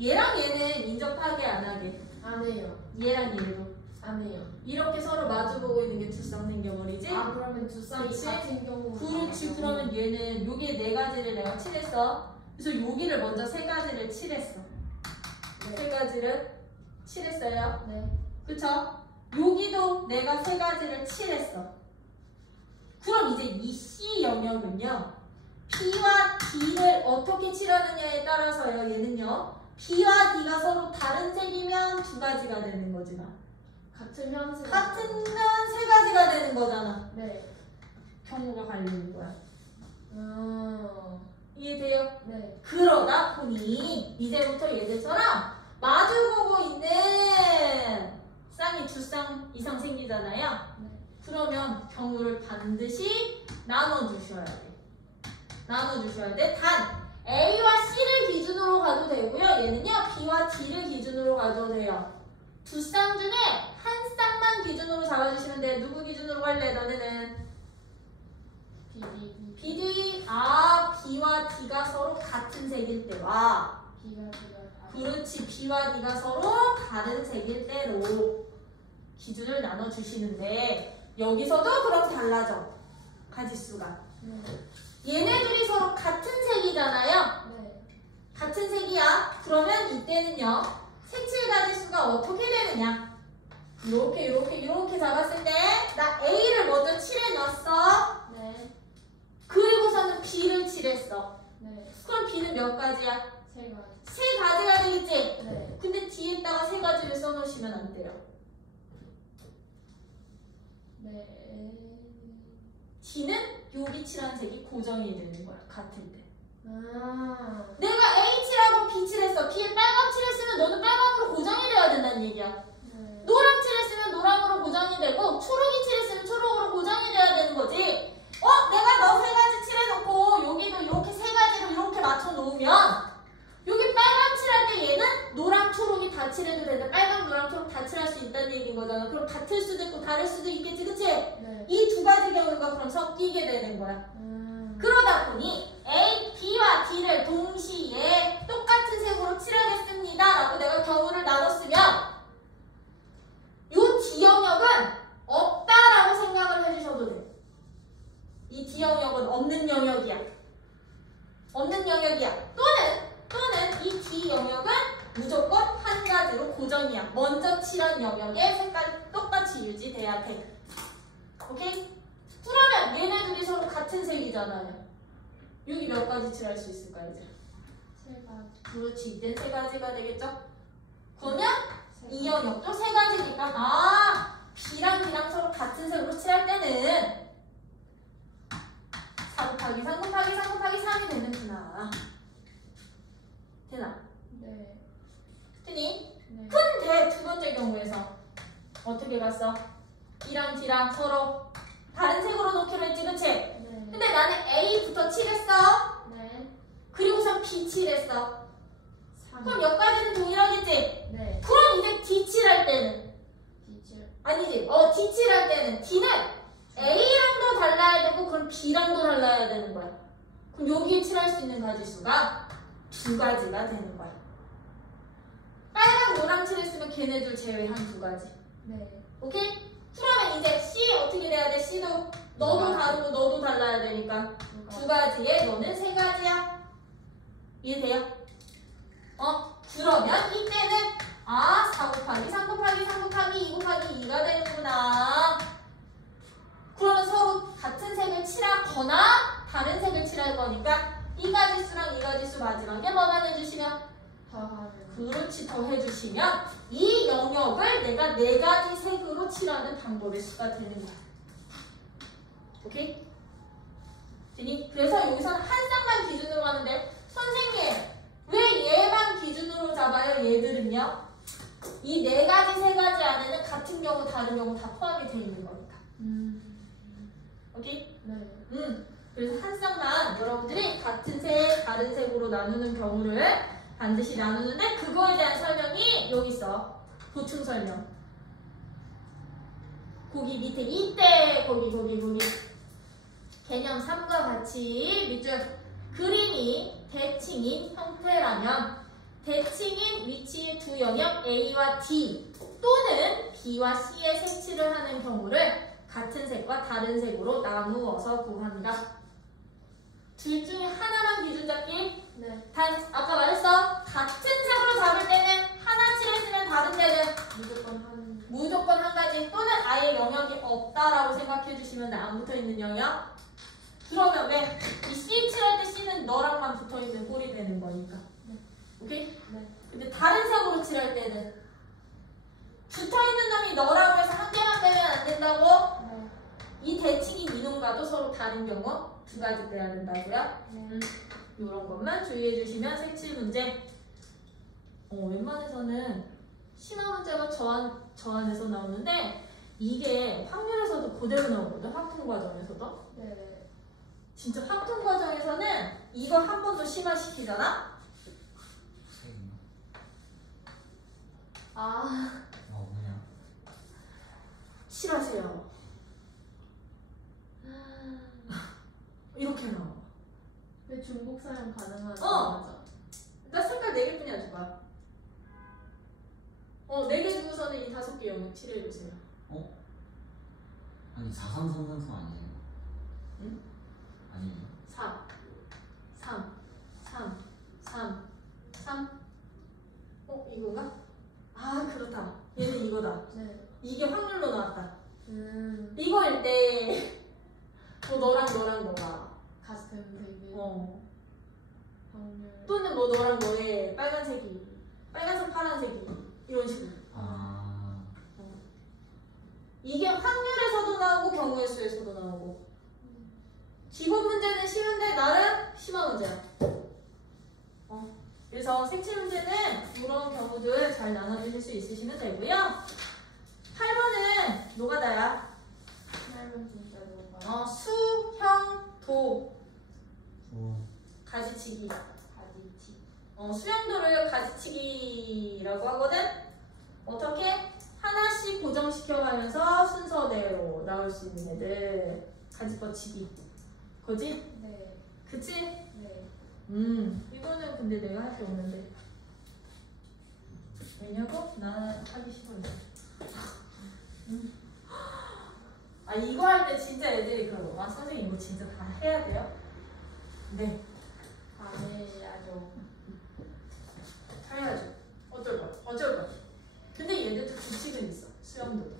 얘랑 얘는 인접하게 안 하게. 안 해요. 얘랑 얘도. 안 해요. 이렇게 서로 마주보고 있는 게 두쌍 생겨버리지? 그러면 두 쌍이 그치? 같은 경우. 그렇지. 그러면 얘는 요게 네 가지를 내가 칠했어. 그래서 여기를 먼저 세 가지를 칠했어. 네. 세 가지를 칠했어요. 네. 그쵸? 여기도 내가 세 가지를 칠했어. 그럼 이제 이 C 영역은요, B와 D를 어떻게 칠하느냐에 따라서요, 얘는요, B와 D가 서로 다른 색이면 두 가지가 되는 거지만, 같으면 세 같으면 세 가지가 되는 거잖아. 네. 경우가 갈리는 거야. 이해돼요? 네. 그러다 보니 이제부터 얘들처럼 마주보고 있는 쌍이 두 쌍 이상 생기잖아요. 네. 그러면 경우를 반드시 나눠주셔야 돼. 나눠주셔야 돼. 단 A와 C를 기준으로 가도 되고요. 얘는요 B와 D를 기준으로 가도 돼요. 두 쌍 중에 한 쌍만 기준으로 잡아주시면 돼. 누구 기준으로 갈래? 너네는? BD. B와 D가 서로 같은 색일 때와 B가 그렇지. B와 D가 서로 다른 색일 때로 기준을 나눠주시는데 여기서도 그럼 달라져. 가지수가. 네. 얘네들이 서로 같은 색이잖아요. 네. 같은 색이야. 그러면 이때는요. 색칠 가지수가 어떻게 되느냐. 이렇게 잡았을 때 나 A를 먼저 칠해놨어. 네. 그리고서는 B를 칠했어. 네. 그럼 B는 몇 가지야? 세 가지. 세 가지가 되겠지? 네. 근데 뒤에다가 세 가지를 써놓으시면 안 돼요. 네. D는 여기 칠한 색이 고정이 되는 거야. 같을 때. 내가 A 칠하고 B 칠했어. B에 빨강 칠했으면 너는 빨강으로 고정이 돼야 된다는 얘기야. 네. 노랑 칠했으면 노랑으로 고정이 되고 초록이 칠했으면 초록으로 고정이 돼야 되는 거지. 내가 너 세 가지 칠해놓고 여기도 이렇게 세 가지로 이렇게 맞춰놓으면 여기 빨강 칠할 때 얘는 노랑 초록이 다 칠해도 되는데 빨강 노랑 초록 다 칠할 수 있다는 얘기인 거잖아. 그럼 같을 수도 있고 다를 수도 있겠지, 그치? 네. 이 두 가지 경우가 그럼 섞이게 되는 거야. 그러다 보니 A, B와 D를 동시에 똑같은 색으로 칠하겠습니다 라고 내가 경우를 나눴으면 이 D 영역은 없다라고 생각을 해주셔도 돼. 이 D 영역은 없는 영역이야. 없는 영역이야. 또는 이 D 영역은 무조건 한 가지로 고정이야. 먼저 칠한 영역의 색깔이 똑같이 유지돼야 돼. 오케이? 그러면 얘네들이 서로 같은 색이잖아요. 여기 몇 가지 칠할 수 있을까 이제? 세 가지. 그렇지. 이땐 세 가지가 되겠죠? 그러면 이 영역도 세 가지니까 B랑 D랑 서로 같은 색으로 칠할 때는 4 곱하기 3 곱하기 3 곱하기 3이 되는구나. 되나? 네. 되니? 네. 근데 두 번째 경우에서 어떻게 갔어? B랑 D랑 서로 다른 색으로 놓기로 했지, 그치? 네. 근데 나는 A부터 칠했어. 네. 그리고선 B 칠했어. 3. 그럼 몇 가지는 동일하겠지? 네. 그럼 이제 D 칠할 때는 디젤. 아니지. D 칠할 때는 D는 A랑도 달라야 되고 그럼 B랑도 달라야 되는 거야. 그럼 여기에 칠할 수 있는 가지수가 두 가지가 되는 거야. 빨강, 노랑 칠했으면 걔네들 제외한 두 가지. 네. 오케이? 그러면 이제 C 어떻게 돼야 돼? C도 너도 다르고 너도 달라야 되니까 두 가지에 너는 세 가지야. 이해돼요? 그렇지 더 해주시면 이 영역을 내가 4가지 색으로 칠하는 방법의 수가 되는 거야. 오케이? 되니? 그래서 여기서는 한 쌍만 기준으로 하는데 선생님 왜 얘만 기준으로 잡아요? 얘들은요? 이 4가지, 3가지 안에는 같은 경우, 다른 경우 다 포함이 되어 있는 거니까. 오케이? 네. 그래서 한 쌍만 여러분들이 같은 색, 다른 색으로 나누는 경우를 반드시 나누는데 그거에 대한 설명이 여기 있어. 보충 설명. 거기 밑에 이때 거기 개념 3과 같이 밑줄 그림이 대칭인 형태라면 대칭인 위치의 두 영역 A와 D 또는 B와 C의 색칠을 하는 경우를 같은 색과 다른 색으로 나누어서 구한다. 둘 중에 하나만 기준 잡기. 네. 단 아까 말했어. 같은 색으로 잡을 때는 하나 칠했으면 다른 데는 무조건 한 가지 또는 아예 영역이 없다라고 생각해 주시면 안 붙어 있는 영역. 그러면 왜? 이 C 칠할 때 C는 너랑만 붙어 있는 꼴이 되는 거니까. 오케이? 네. 근데 다른 색으로 칠할 때는 붙어 있는 놈이 너라고 해서 한 개만 빼면 안 된다고? 네. 이 대칭인 이놈과도 서로 다른 경우 2가지 빼야 된다고요? 네. 이런 것만 주의해 주시면 색칠 문제. 웬만해서는 심화 문제가 저 안에서 나오는데 이게 확률에서도 그대로 나오거든. 확통 과정에서도. 네. 진짜 확통 과정에서는 이거 한 번 더 심화시키잖아? 색인가? 아. 뭐냐? 칠하세요. 이렇게 나와. 왜 중복 사용 가능한 어. 나 색깔 4개뿐이야 줘봐. 4개 중에서는 이 5개 영역 칠해주세요. 아니 43333 아니에요? 응? 아니에요? 4 3 3 3 3 이건가? 아 그렇다. 얘는 이거다. 네. 이게 확률로 나왔다. 이거일 때 너랑 너가 같은 색이 확률. 또는 너랑 너의 빨간색이 빨간색 파란색이 이런 식으로. 이게 확률에서도 나오고 경우의 수에서도 나오고. 기본 문제는 쉬운데 나름 심한 문제야. 그래서 색칠 문제는 이런 경우들 잘 나눠주실 수 있으시면 되고요. 8번은 노가다야. 8번 진짜 뭔가. 수, 형, 도 가지치기. 가지치. 수영도를 가지치기라고 하거든. 어떻게? 하나씩 고정시켜가면서 순서대로 나올 수 있는 애들 가지버치기. 거지? 네. 그치? 네. 이거는 근데 내가 할 게 없는데. 왜냐고? 나 하기 싫어. 이거 할 때 진짜 애들이 그러고 선생님 이거 진짜 다 해야 돼요? 네. 안 해야죠. 해야죠. 어쩔 거야. 근데 얘들도 규칙은 있어. 수영도.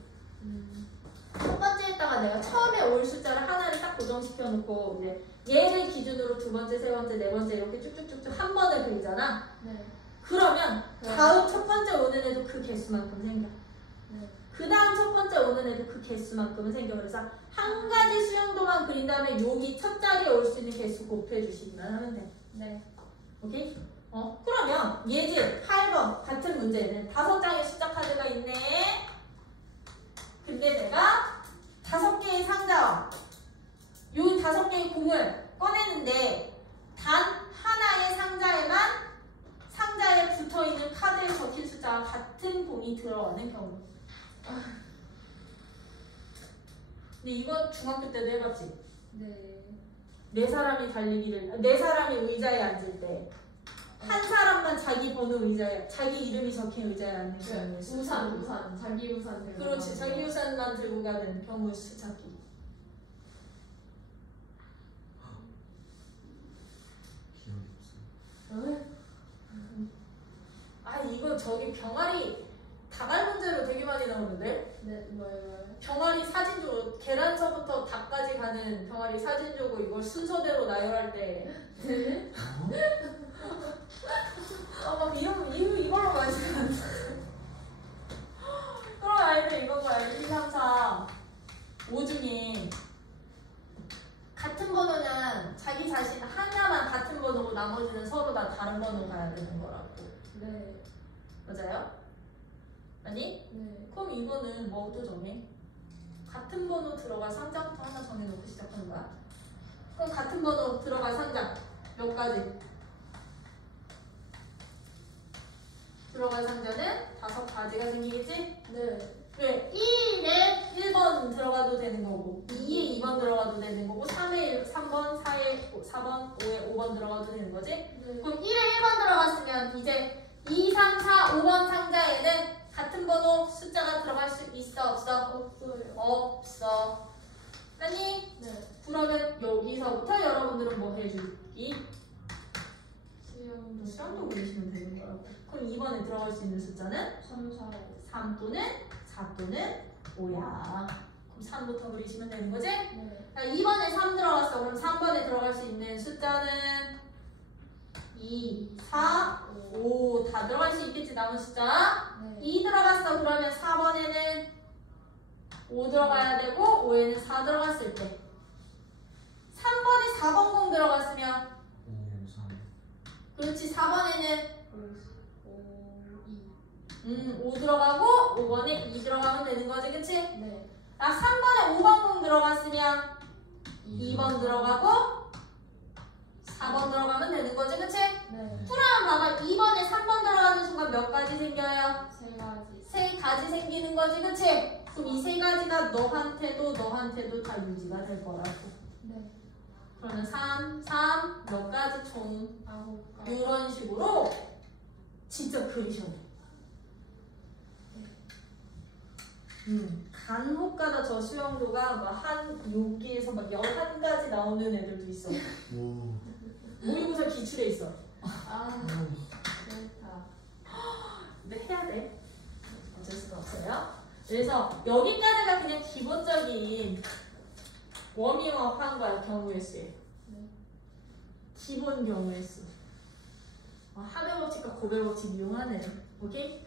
첫 번째에다가 내가 처음에 올 숫자를 하나를 딱 고정시켜 놓고 이제 얘를 기준으로 2번째, 3번째, 4번째 이렇게 쭉쭉쭉쭉 한 번에 그리잖아. 네. 그러면 다음 첫 번째 오는 애도 그 개수만큼 생겨. 네. 그 다음 첫 번째 오는 애도 그 개수만큼은 생겨. 그래서 한 가지 수영도만 그린 다음에 여기 첫 자리에 올 수 있는 개수 곱해주시기만 하면 돼. 네. 오케이? 그러면 예제 8번 같은 문제는 5장의 숫자 카드가 있네. 근데 내가 5개의 상자와 요 5개의 공을 꺼내는데 단 하나의 상자에 붙어있는 카드에 적힌 숫자와 같은 공이 들어가는 경우. 근데 이거 중학교 때도 해봤지? 네. 4사람이 의자에 앉을 때 한 사람만 자기 번호 의자에, 자기 이름이 적힌 의자에 앉는 경우. 우산. 자기 우산 들고. 그렇지. 자기 우산만 들고 가는 경우 수 찾기. 기억이 없어요. 이거 저기 병아리 다갈 문제로 되게 많이 나오는데? 네, 뭐예요? 병아리 사진 줘. 계란서부터 닭까지 가는 병아리 사진 주고 이걸 순서대로 나열할 때. 막 이걸로 되는 거라고. 네. 맞아요? 아니? 네. 그럼 이거는 뭐부터 정해? 같은 번호 들어갈 상자부터 하나 정해놓고 시작하는 거야. 그럼 같은 번호 들어갈 상자 몇 가지? 들어갈 상자는 5가지가 생기겠지? 네. 왜? 1에 1번 들어가도 되는 거고 2에 2번 들어가도 되는 거고 3에 3번, 4에 4번, 5에 5번 들어가도 되는 거지? 네. 그럼 1에 1번 들어갔으면 이제 2, 3, 4, 5번 상자에는 같은 번호 숫자가 들어갈 수 있어? 없어? 없어요. 없어. 아니? 네. 그러면 여기서부터 여러분들은 뭐 해주기? 수영도. 수량도 그리시면 되는 거라고. 그럼 2번에 들어갈 수 있는 숫자는 3, 4, 5. 3 또는 4 또는 5야. 그럼 3부터 그리시면 되는 거지? 네. 자, 2번에 3 들어갔어. 그럼 3번에 들어갈 수 있는 숫자는 2, 4, 5 다 들어갈 수 있겠지. 남은 숫자. 네. 2 들어갔어. 그러면 4번에는 5 들어가야 되고 5에는 4 들어갔을 때 3번에 4번공 들어갔으면 5, 3. 그렇지. 4번에는 5, 2. 5 들어가고 5번에 2 들어가면 되는 거지. 그치? 네. 3번에 5번공 들어갔으면 2번 들어가고 4번 들어가면 되는 거지. 그치? 네. 그럼 봐봐. 2번에 3번 들어가는 순간 몇 가지 생겨요? 3가지. 3가지 생기는 거지. 그치? 그럼 이 3가지가 너한테도 다 유지가 될 거라고. 네. 그러면 3 몇 가지 총 9가지. 이런 식으로 직접 그리셔. 간혹가다 저 수영도가 한 여기에서 막 11가지 나오는 애들도 있어. 오. 모의고사 기출에 있어. 아, 그렇다. 근데 해야 돼. 어쩔 수가 없어요. 그래서 여기까지가 그냥 기본적인 워밍업 한 거야. 경우의 수에. 네. 기본 경우의 수. 합의 법칙과 고별 법칙 이용하는. 오케이?